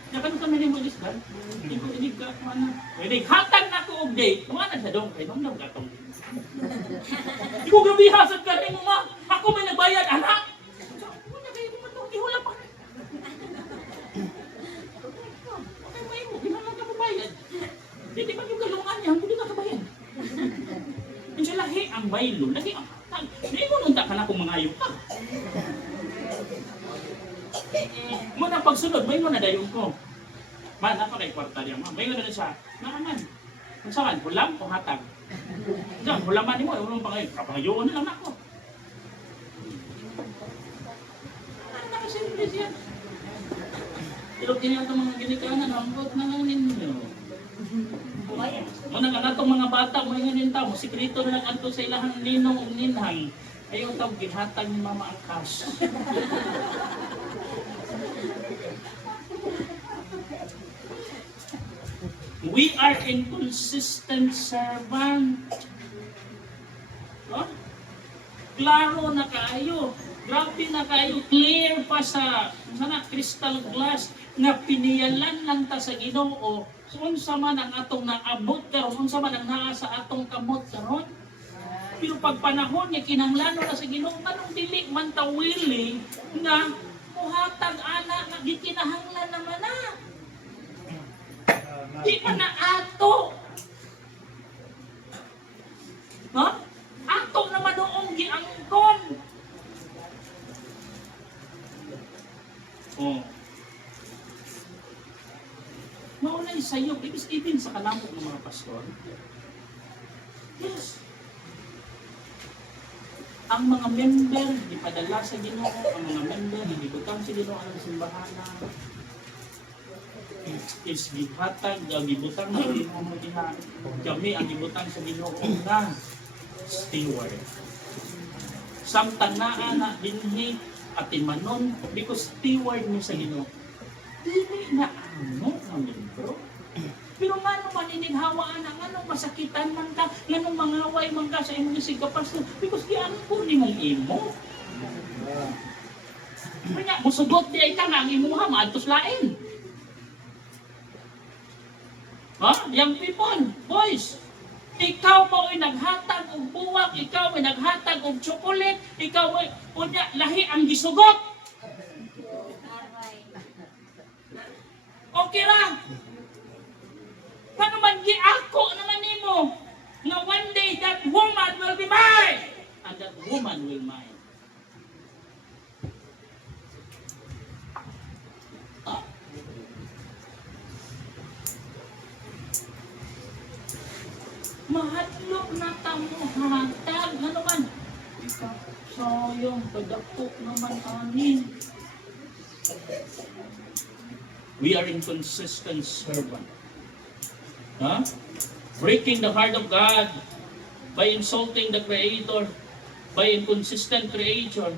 Nakanong kami ni Molisdan, hindi ko inig ka, kumana. Inig, hatag na ako og day, kumana siya doon, kay nung gatong. Hindi ko gabihasad ka rin mo ma, ako may nagbayad, anak! Kumana kayo naman ito, ihula pa. Okay, may mo, ginalang ka mabayad. Hindi pa yung galungan niya, hindi ka kabayad. Insya lahi ang baylo, lahi ang hatag. Hindi mo nunta ka na kung mangayok ka. Muna pagsunod, may mo na dayon ko. Man, napakay kwarta niya, ma. May mo na siya, naman. Ang saan? Hulam o hatag? Diyan, hulaman mo. Hulam pa ngayon. Kapangayoon na lang ako. Ano na kasimple siya? Pero kanya itong mga ginikanan, hambot na lang ninyo. Muna ka na itong mga bata, mga ngayon tao, sikrito na lang ato sa ilahang ninong o ninhang. Ayaw tawag, ginhatag ni Mama ang cash. We are inconsistent servant. Huh? Klaro na kayo. Grabe na kayo. Clear pa sa crystal glass na piniyalan lang ta sa Ginoo. So, unsa man ang atong naabot karon, unsa man ang naa sa atong kamot karon. Pero pag panahon niya kinahanglan na sa Ginoo, manong dili man ta willing na muhatag ana nga gikinahanglan naman na. Di pa na ato. Ha? Ato naman noong giangkon. Oh. Maunay sa'yo, ibig sa kalamok ng mga pastor. Yes. Ang mga member, ipadala sa Ginoo, ang mga member, ibutang sa Ginoo ang simbahanan. Is gihatag, gibutang sa Ginoo mo diha. Kami ang gibutang sa Ginoo na steward. Samtang naa na dinhi at imanon, because steward mo sa Ginoo. Dili na ano ang libro. Pero nga nung maninighawaan na, nga nung masakitan man ka, nga nung mangaway man ka sa imong isigapas, because di ano po ni mong imo. Kanya, musugot di ay ka nga ang imuha, maadtos lain. Ha? Young people, boys, ikaw mo ay naghatag og buwak, ikaw ay naghatag og chocolate, ikaw ay, unya, lahi ang gisugot. Okay lang. Paano man giako naman nimo nga one day that woman will be mine and that woman will mine. Ah. Mahadlok na tamo hatag ano man. Sayang kadakop naman anin. We are inconsistent servant. Huh? Breaking the heart of God by insulting the Creator, by inconsistent creation,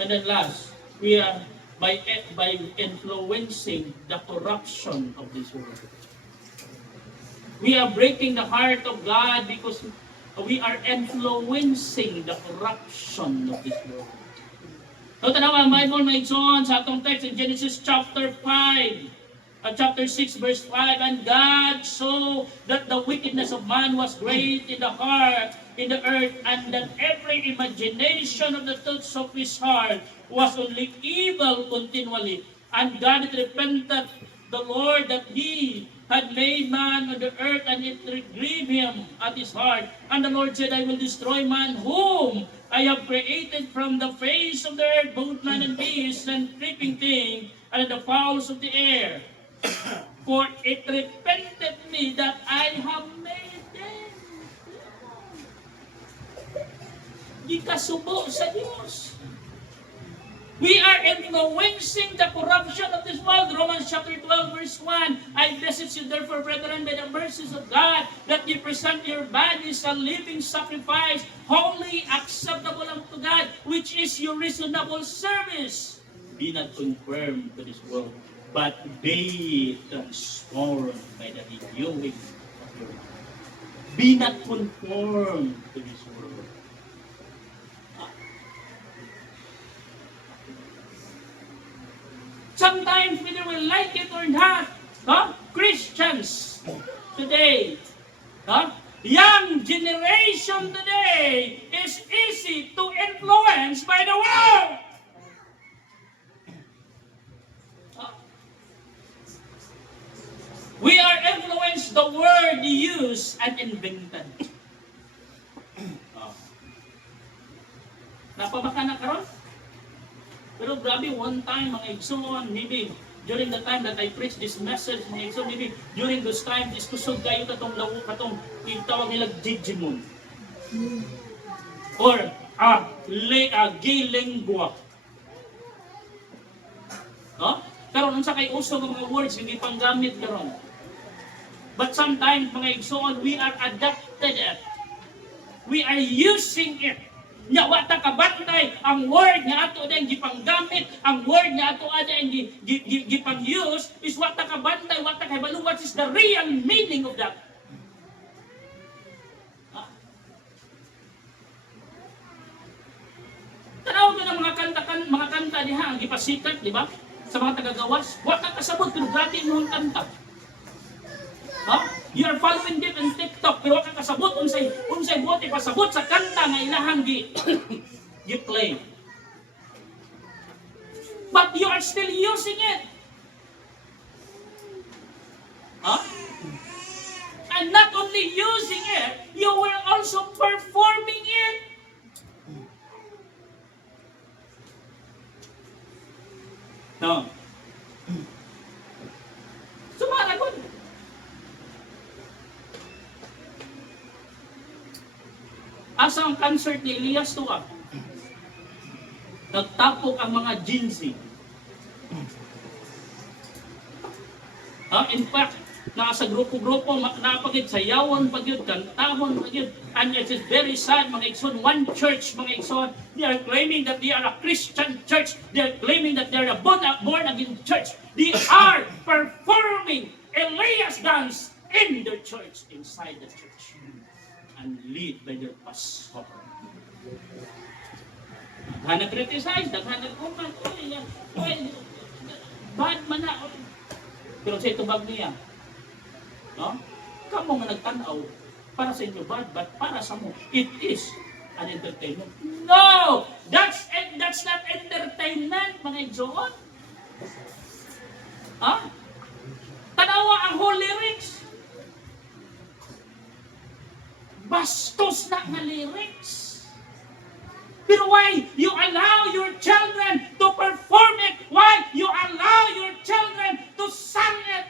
and then last, we are by influencing the corruption of this world. We are breaking the heart of God because we are influencing the corruption of this world. So, tanawa, ang Bible na igsoon sa atong text in Genesis chapter 5. Chapter 6 verse 5, and God saw that the wickedness of man was great in the heart, in the earth, and that every imagination of the thoughts of his heart was only evil continually. And God repented the Lord that he had made man on the earth, and it grieved him at his heart. And the Lord said, I will destroy man whom I have created from the face of the earth, both man and beast, and creeping thing, and the fowls of the air. For it repented me that I have made them. Di kasubo sa Diyos. We are influencing the corruption of this world. Romans chapter 12 verse 1. I beseech you therefore, brethren, by the mercies of God, that you present your bodies a living sacrifice, holy, acceptable unto God, which is your reasonable service. Be not conformed to this world, but be transformed by the renewing of your mind. Be not conformed to this world. Sometimes whether we like it or not, Christians today, young generation today is easy to influence by the world. We are influenced the word used and invented. Napabaka na karon? Pero grabe, one time, mga igsoon, maybe during the time that I preach this message, so maybe during those times, is kusog kayo katong tawag nila Digimon. Or gay lingua. No? Karon unsa kay uso ng mga words hindi panggamit karon. But sometimes mga igsoon, we are adapted it. We are using it. Nya wa ta kabantay ang word nga ato dayang gipanggamit, ang word nga ato dayang gipang-use is wa ta kabantay, wa ta kahibalo what is the real meaning of that. Tanaw ko ng mga kanta diha ang gipasikat, di ba? Sa mga tagagawas, wa ka kasabot pero grabe imong kanta. You are following them in TikTok pero wa ka kasabot unsay buot ipasabot sa kanta nga ilahang gi-play. But you are still using it. And not only using it, you were also performing it. No. Sumaragot. Asa ang concert ni Elias Tua? Nagtapok ang mga jinsi. In fact, nasa grupo-grupo, napagid sayawan pagyud, kantahon pagyud. And it is very sad, mga igsoon, one church, mga igsoon, they are claiming that they are a Christian church. They are claiming that they are a born-again church. They are performing Elias dance in their church, inside the church. And lead by their pastor. Daghan criticize, daghan comment, bad man na. Pero sa itubag niya, no? Kamo nga nagtanaw, para sa inyo bad, but para sa mo, it is an entertainment. No! That's not entertainment, mga igsoon. Tanawa ang whole lyrics. Bastos na nga lyrics. Pero why you allow your children to perform it? Why you allow your children to sing it?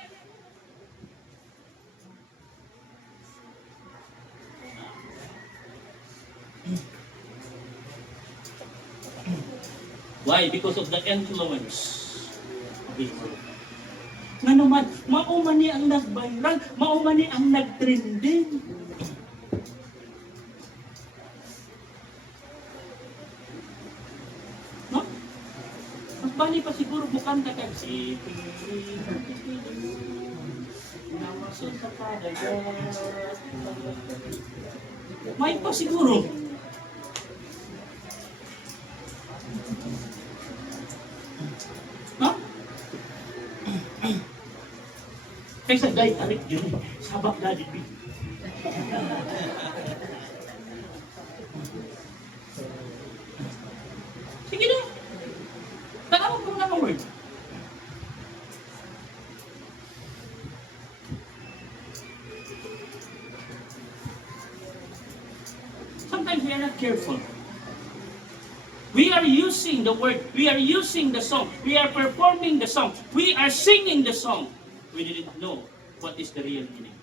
Why? Because of the influence of people. Nga naman, mauman ni ang nag-viral, mauman ni ang nag-trending. No? Mas bali pa siguro mukhang kakag si namasod sa kadagat. May pa siguro. No? Kaysa guy, tarik yun. Sabak na di. Sige na. Tanawag ko na ng word. Sometimes we are not careful. We are using the word, we are using the song, we are performing the song, we are singing the song. We didn't know what is the real meaning.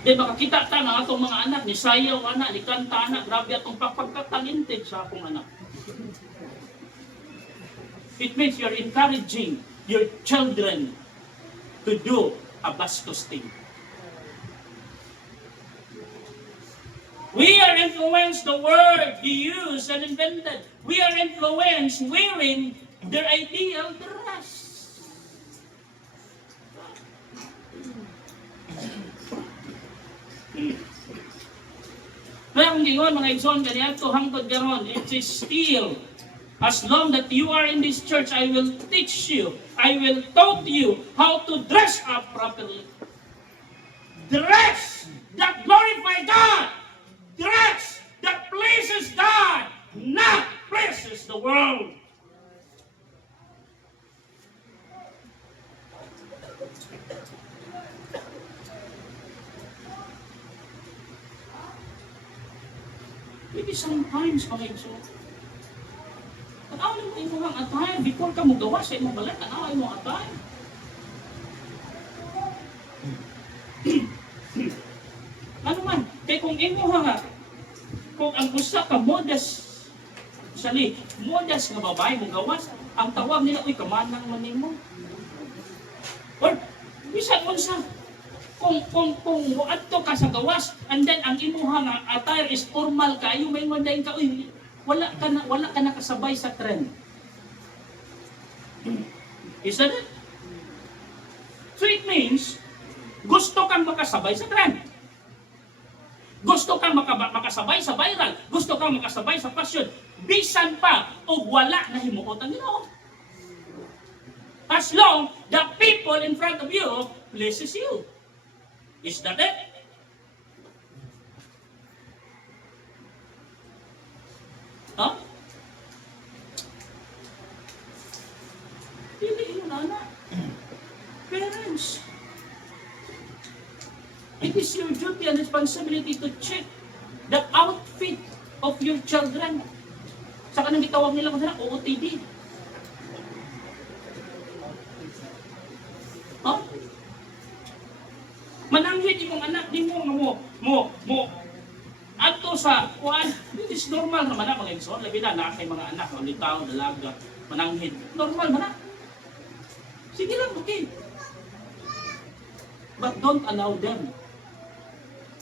Di makakita ta na atong mga anak, ni sayaw anak, ni kanta anak, grabe atong pagkatalinted sa akong anak. It means you're encouraging your children to do a bastos thing. We are influenced the word he used and invented. We are influenced wearing their ideal dress. Pero ang gingon mga igsoon kaniadto hangtod karon, it is still as long that you are in this church, I will teach you, I will taught you how to dress up properly. Dress that glorify God. Dress that pleases God, not pleases the world. Maybe sometimes, mga igsoon, tanawin mo imong attire before ka mo gawa sa imong balat, tanawin mo attire. Ano man, kay kung imo nga, kung ang usa ka modest, modest nga babae mo gawas, ang tawag nila, uy, kamanang man nimo. Or, bisan unsa, kung muadto ka sa gawas, and then ang imuha nga attire is formal kayo, may mandayin ka, uy, wala ka na kasabay sa trend. Is that it? So it means, gusto kang makasabay sa trend. Gusto kang makasabay sa viral. Gusto kang makasabay sa fashion. Bisan pa o wala na himuot ang Ginoo. As long the people in front of you pleases you. Is that it? Huh? Hindi yun, anak. Parents, it is your duty and responsibility to check the outfit of your children. Sa kanang gitawag nila kung sila, OOTD. Huh? Mananghid imong anak, di mo, ato sa, kuan, it is normal naman na mga igsoon, labi na kay mga anak, litaw, dalaga, mananghid. Normal man na. Sige lang, okay. But don't allow them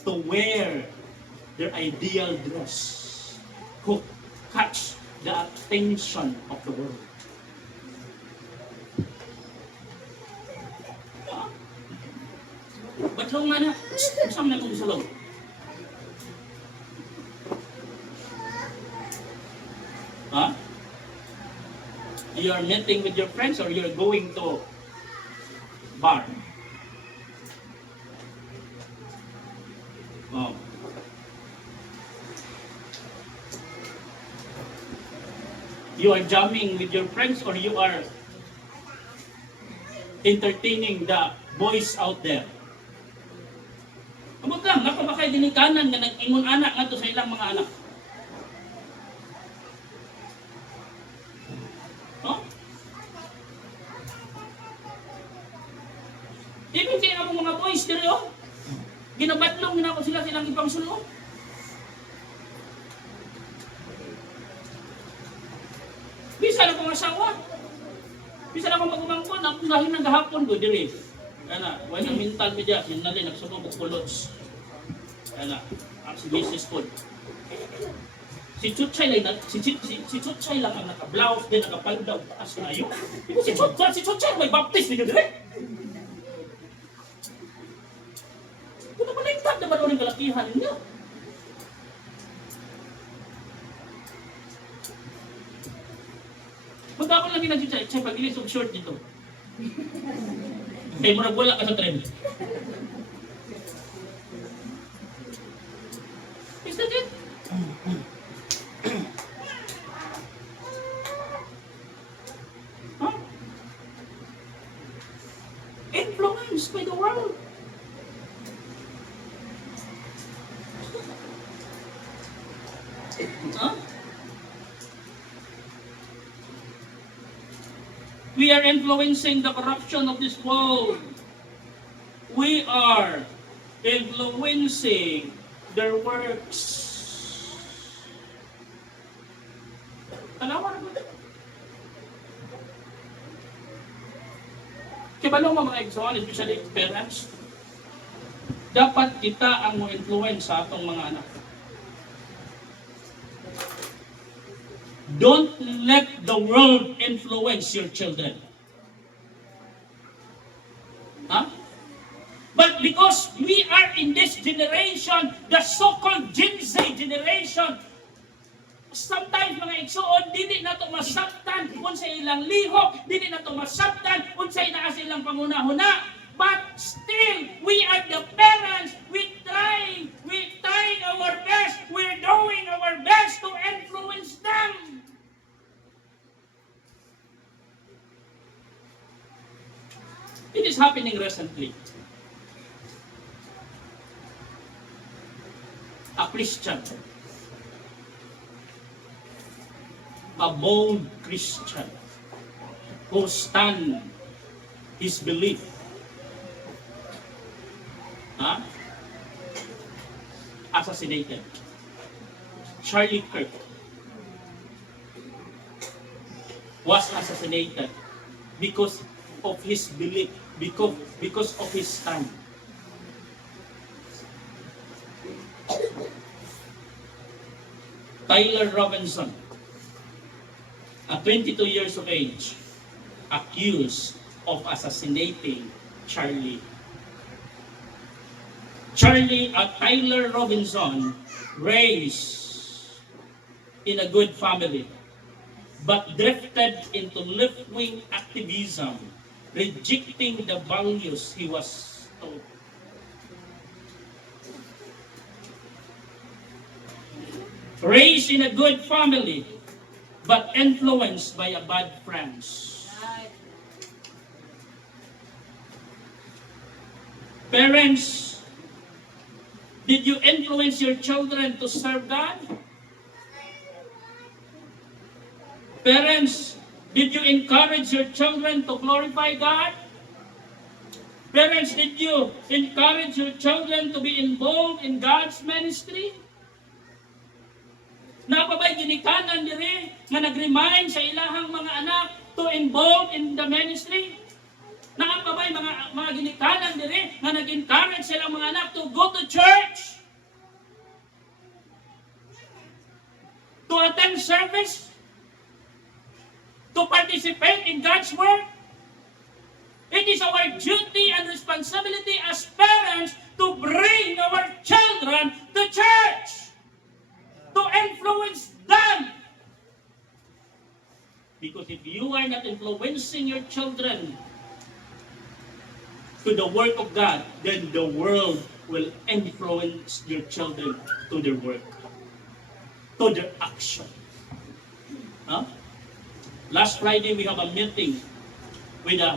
to wear their ideal dress who catch the attention of the world. Ba't lang nga na? Saan na kung salong? Huh? You are meeting with your friends or you are going to bar? Oh. You are jamming with your friends or you are entertaining the boys out there? Amot lang, napabakay din kanan nga nag-ingon anak nga to sa ilang mga anak. No? Ibig kayo na mga boys, dito ginabatlong na ako sila silang ibang sulong. Bisa na akong asawa. Bisa na akong magumangkon. Ako dahil naghahapon ko, diri. Kaya wala ng mental media. Yung nalin, nagsubong ko kulots. Kaya ang si Mrs. Food. Si Chuchay lang ang naka-blouse, din naka-paldaw, taas na yun. Si Chuchay, may baptist, hindi diri. Kung nabalagtag naman o ng kalakihan niya. Magkakon lang yun ang Chuchay, pag-ilis of short dito. Kaya mo wala ka sa trend. Is that it? Huh? Influenced by the world. Huh? We are influencing the corruption of this world. We are influencing their works. Tanawa naman. Kibalo mga igsoon, especially parents, dapat kita ang mo-influence sa atong mga anak. Don't let the world influence your children. Huh? But because we are in this generation, the so-called Gen Z generation, sometimes mga igsoon, dili na ito masabtan kung sa ilang lihok, dili na ito masabtan kung sa ilang pangunahuna. But still, we are the parents, we trying our best, we're doing our best to influence them. It is happening recently. A Christian a bold Christian who stand his belief. Assassinated. Charlie Kirk was assassinated because of his belief, because of his stand. Tyler Robinson, at 22 years of age, accused of assassinating Charlie. Tyler Robinson, raised in a good family, but drifted into left-wing activism, rejecting the values he was taught. Raised in a good family, but influenced by a bad friends. Parents, did you influence your children to serve God? Parents, did you encourage your children to glorify God? Parents, did you encourage your children to be involved in God's ministry? Napabay ginikanan diri nga nag-remind sa ilahang mga anak to involve in the ministry? Napabay mga ginikanan diri nga nag-encourage silang mga anak to go to church? To attend service? To participate in God's work? It is our duty and responsibility as parents to bring our children to church, to influence them. Because if you are not influencing your children to the work of God, then the world will influence your children to their work, to their action. Last Friday, we have a meeting with a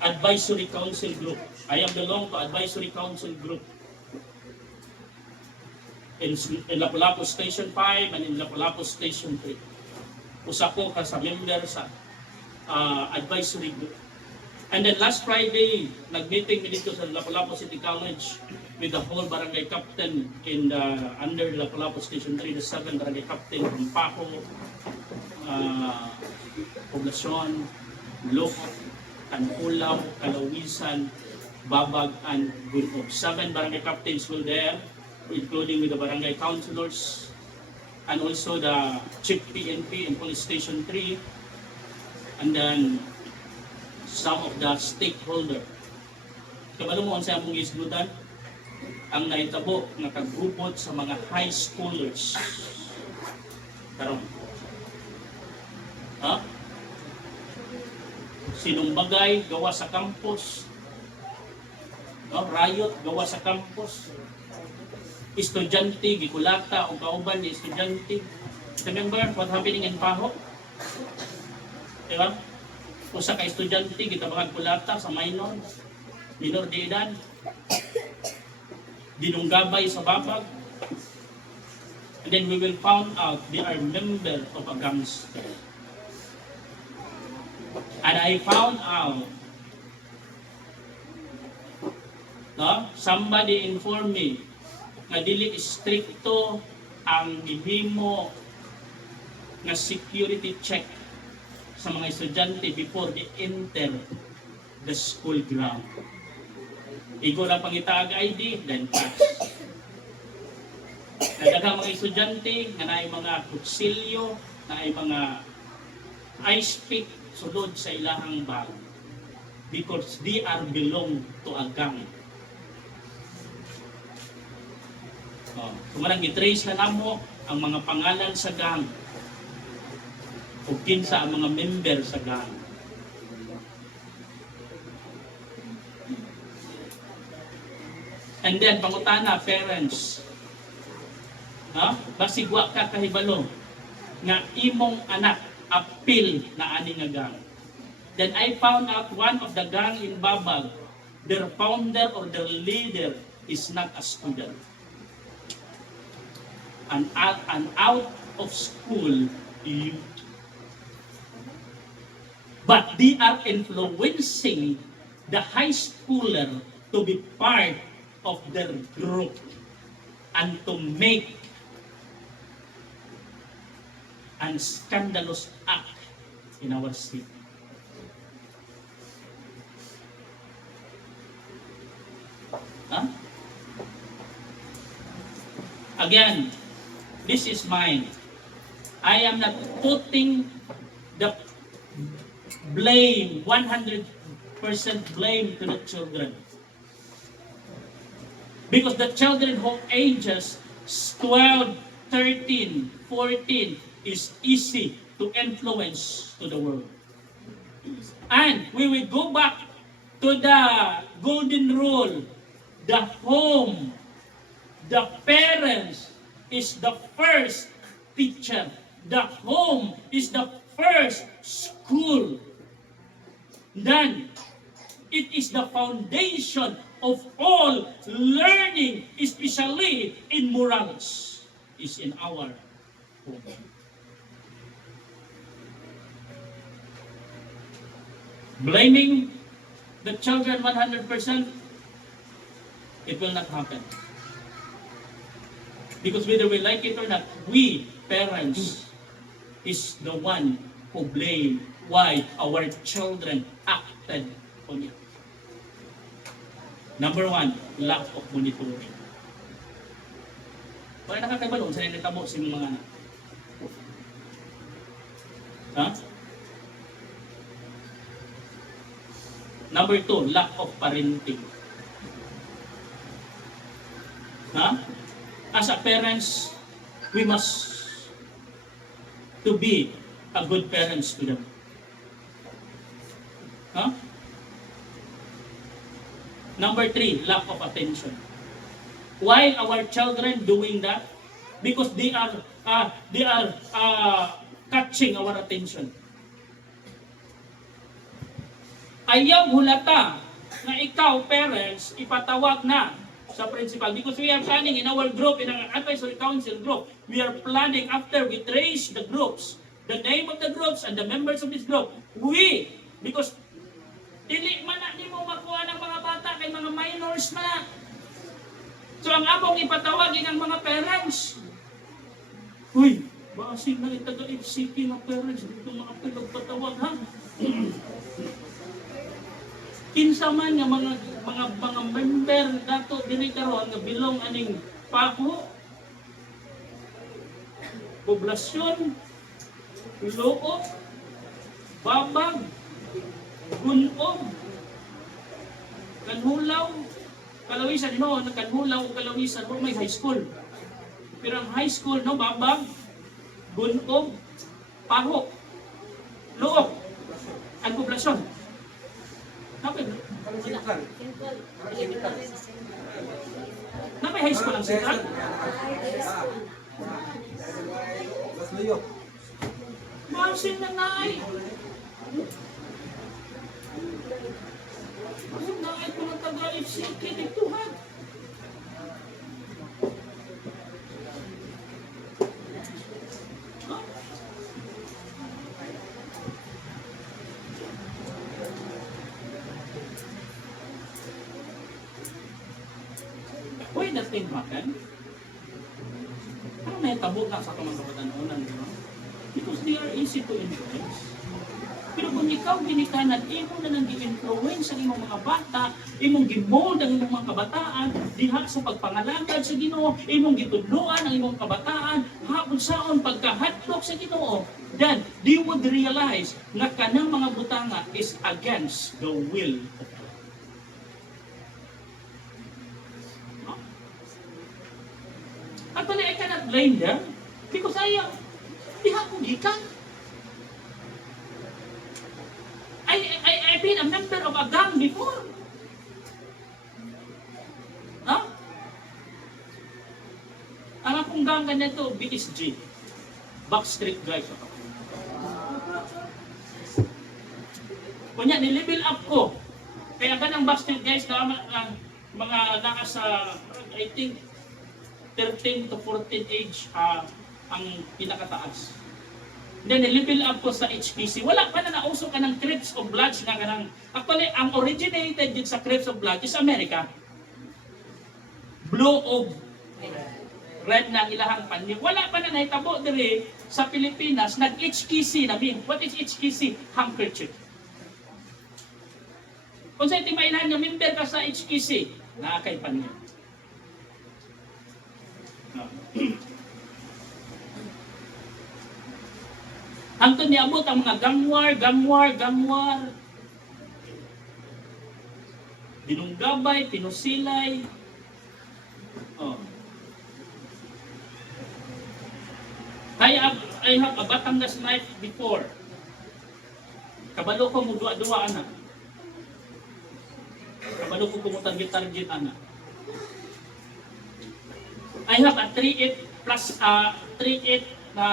advisory council group. I belong to advisory council group in Lapu-Lapu Station 5 and in Lapu-Lapu Station 3. Usa ko ka sa member sa advisory group. And then last Friday, nag-meeting dito sa Lapu-Lapu City College with the whole barangay captain in under Lapu-Lapu Station 3, the 7 barangay captain from Paco, Poblacion, Loko, Tanulaw, Kalawisan, Babag, and Gunob. 7 barangay captains were there, including with the barangay councilors, and also the chief PNP in Police Station 3, and then some of the stakeholders. Kabalo mo ang sa among isgutan, ang naitabo nga kagrupot sa mga high schoolers. Karon. Sinumbagay gawa sa campus. Riot gawa sa campus. Estudyante gikulata o kauban ni estudyante. Remember what happening in Paho? Diba? Usa ka estudyante gitabang kulata sa minor de edad. Dinunggabay sa babag. And then we will find out they are member of a gangster. And I found out, somebody informed me na dili stricto ang gihimo nga security check sa mga estudyante before they enter the school ground. Igo lang pangitaag ID, then pass. Nadagang mga estudyante nga naay mga kutsilyo, naay mga ice pick sulod sa ilahang bag because they are belong to a gang. Kumarang i-trace na namo ang mga pangalan sa gang o kinsa ang mga member sa gang. And then, pangutana, parents, basigwa ka kahibalo nga imong anak appeal na ani nga gang. Then I found out one of the gang in Babag, their founder or their leader is not a student. And out of school you. But they are influencing the high schooler to be part of their group and to make an scandalous act in our city. Huh? Again, this is mine. I am not putting the blame, 100% blame to the children. Because the children who ages 12, 13, 14 is easy to influence to the world. And we will go back to the golden rule. The home, the parents is the first teacher. The home is the first school. Then, it is the foundation of all learning, especially in morals, is in our home. Blaming the children 100%, it will not happen. Because whether we like it or not, we, parents, is the one who blame why our children acted on it. Number one, lack of monitoring. Wala nakakabalong sa nagtabo sa mga anak. Ha? Number two, lack of parenting. Ha? As a parents, we must to be a good parents to them. Huh? Number three, lack of attention. Why our children doing that? Because they are catching our attention. Ayaw hulata na ikaw, parents, ipatawag na sa principal. Because we are planning in our group, in our advisory council group, we are planning after we trace the groups, the name of the groups and the members of this group. Because dili man na di mo makuha ng mga bata kay mga minors na. So ang among ipatawagin ang mga parents. Uy, basig na itaga-FCP ng parents dito mga pinagpatawag ha. Kinsa man nga mga member dato dili karon nga bilong aning pako, poblasyon, loob, babag, gunog, kanhulaw, kalawisan no, kanhulaw o kalawisan mo may high school. Pero ang high school no, babag, gunog, paho, loob, ang poblasyon. Napay high school ang sentral? Masin na nai. Masin na ay kung taga-FCK dituhan. Why that thing happen? Ano may tabo na sa kamangkapatanunan, no? Because they are easy to influence. Pero kung ikaw ginikanan, imo na nang gi-influence ang imong mga bata, imong gimold ang imong mga kabataan, diha sa pagpangalangkad sa Ginoo, imong gitudloan ang imong kabataan, hapon saon pagkahatlok sa Ginoo, then they would realize na kanang mga butanga is against the will of God. Actually, I cannot blame them because diha kong gikan. I've been a member of a gang before. Huh? Ang akong gang ganito, BSG. Backstreet Guys. Kunya, ni-level up ko. Kaya ganang Backstreet Guys na mga nasa, I think, 13 to 14 age ang pinakataas. Then, level up ko sa HPC. Wala pa na nauso ka ng Crips of Bloods nga kanang. Actually, ang originated din sa Crips of Bloods is America. Blue of red na ang ilahang panyo. Wala pa na nahitabo diri sa Pilipinas, nag-HKC na mean. What is HKC? Handkerchief. Kung sa iti mainan nga member ka sa HKC, naakay panyo. Hangtod niabot ang mga gamwar. Binunggabay, pinusilay. Oh. I have a Batangas knife before. Kabalo ko mo duwa-duwa anak. Kabalo ko mo target anak. I have a 3.8 plus 3.8 na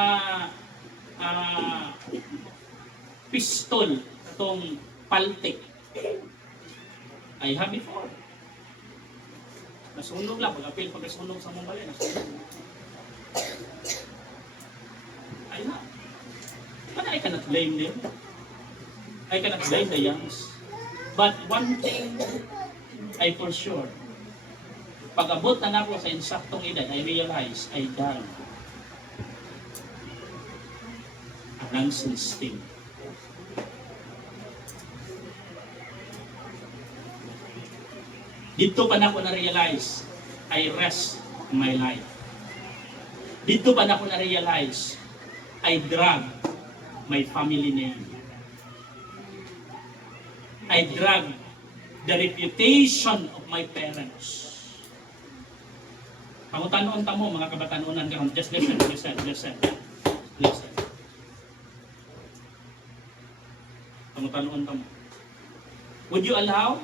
pistol itong Paltic. I have before. Nasunog lang, pag-apil pagkasunog sa mong bali, nasunog. I have. But I cannot blame them. I cannot blame the youngs. But one thing I for sure, pag-abot na ako sa insaktong edad, I realize I done a nonsense thing. Dito pa na ako na-realize, I rest my life. Dito pa na ako na-realize, I drag my family name. I drag the reputation of my parents. Pangutanon ta mo, mga kabatanunan karon, just listen. Pangutanon ta mo. Would you allow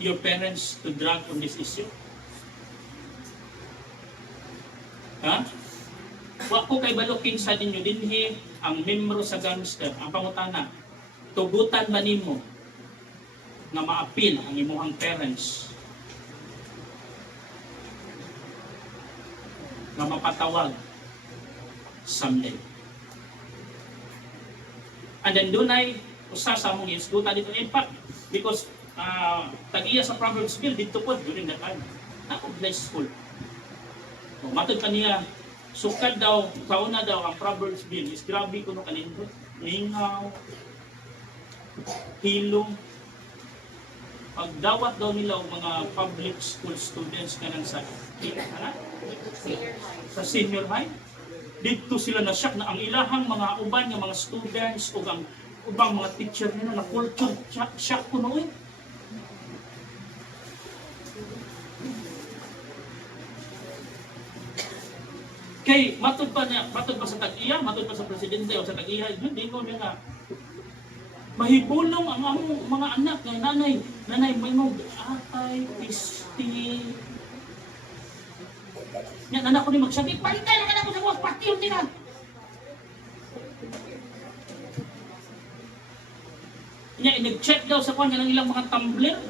your parents to drag on this issue? Ha? Wa ko kay balukin sa ninyo dinhi ang membro sa gangster, ang pangutana. Tugutan ba nimo na maapil ang imong parents na mapatawag someday? And then doon ay usa sa among isgutan dito. In fact, because tag-iya sa Proverbs Bill dito po during that time. Ako blessed school. Matod pa niya, sukad daw, kauna daw ang Proverbs Bill is grabe ko no kanindot. Lingaw, hilong. Pagdawat daw nila ang mga public school students kanang sa senior high. Dito sila na shock na ang ilahang mga uban nga mga students o ang ubang mga teacher nila na culture shock ko noon. Kay matod pa sa tag-iya, matod pa sa presidente o sa tag-iya, hindi ko nga mahibulong ang among mga anak ng nanay maynog atay pisti. Yan anak ko ni magsagit, palitan lang anak ko sa buwas pati yung tinan. Nya inag-check daw sa kanya ng ilang mga tumbler.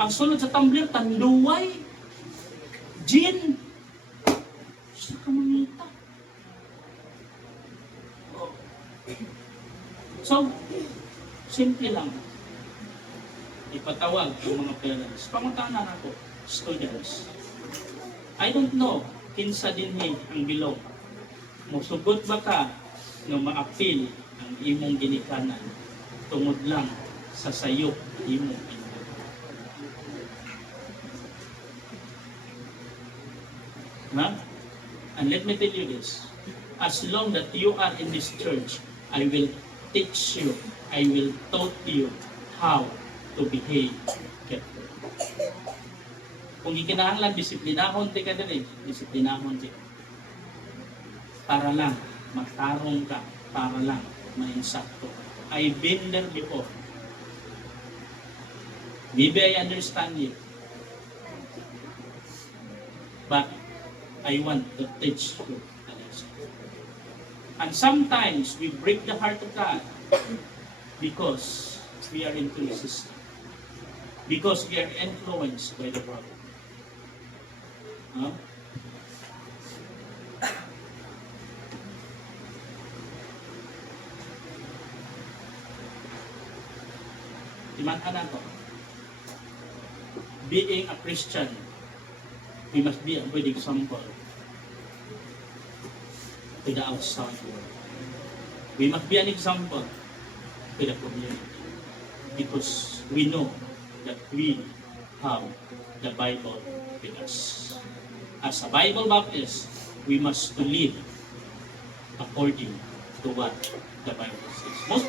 Ang sunod sa tumbler tanduway, gin. Sa kamanita. So, simple lang. Ipatawag ang mga parents. Pangutanan ako, students. I don't know, kinsa dinhi ang bilog. Musugot ba ka na maapil ang imong ginikanan tungod lang sa sayop imong ina? Ha? And let me tell you this, as long that you are in this church, I will teach you, I will taught you how to behave carefully. Kung ikinahanglan, disiplinahon ti ka dali, disiplinahon ti. Para lang, matarong ka, para lang, mainsakto. I've been there before. Maybe I understand you. But I want to teach you a lesson. And sometimes we break the heart of God because we are into the system. Because we are influenced by the world. Huh? Timan-an nato. Being a Christian, we must be a good example to the outside world. We must be an example to the community because we know that we have the Bible with us. As a Bible Baptist, we must to live according to what the Bible says. Most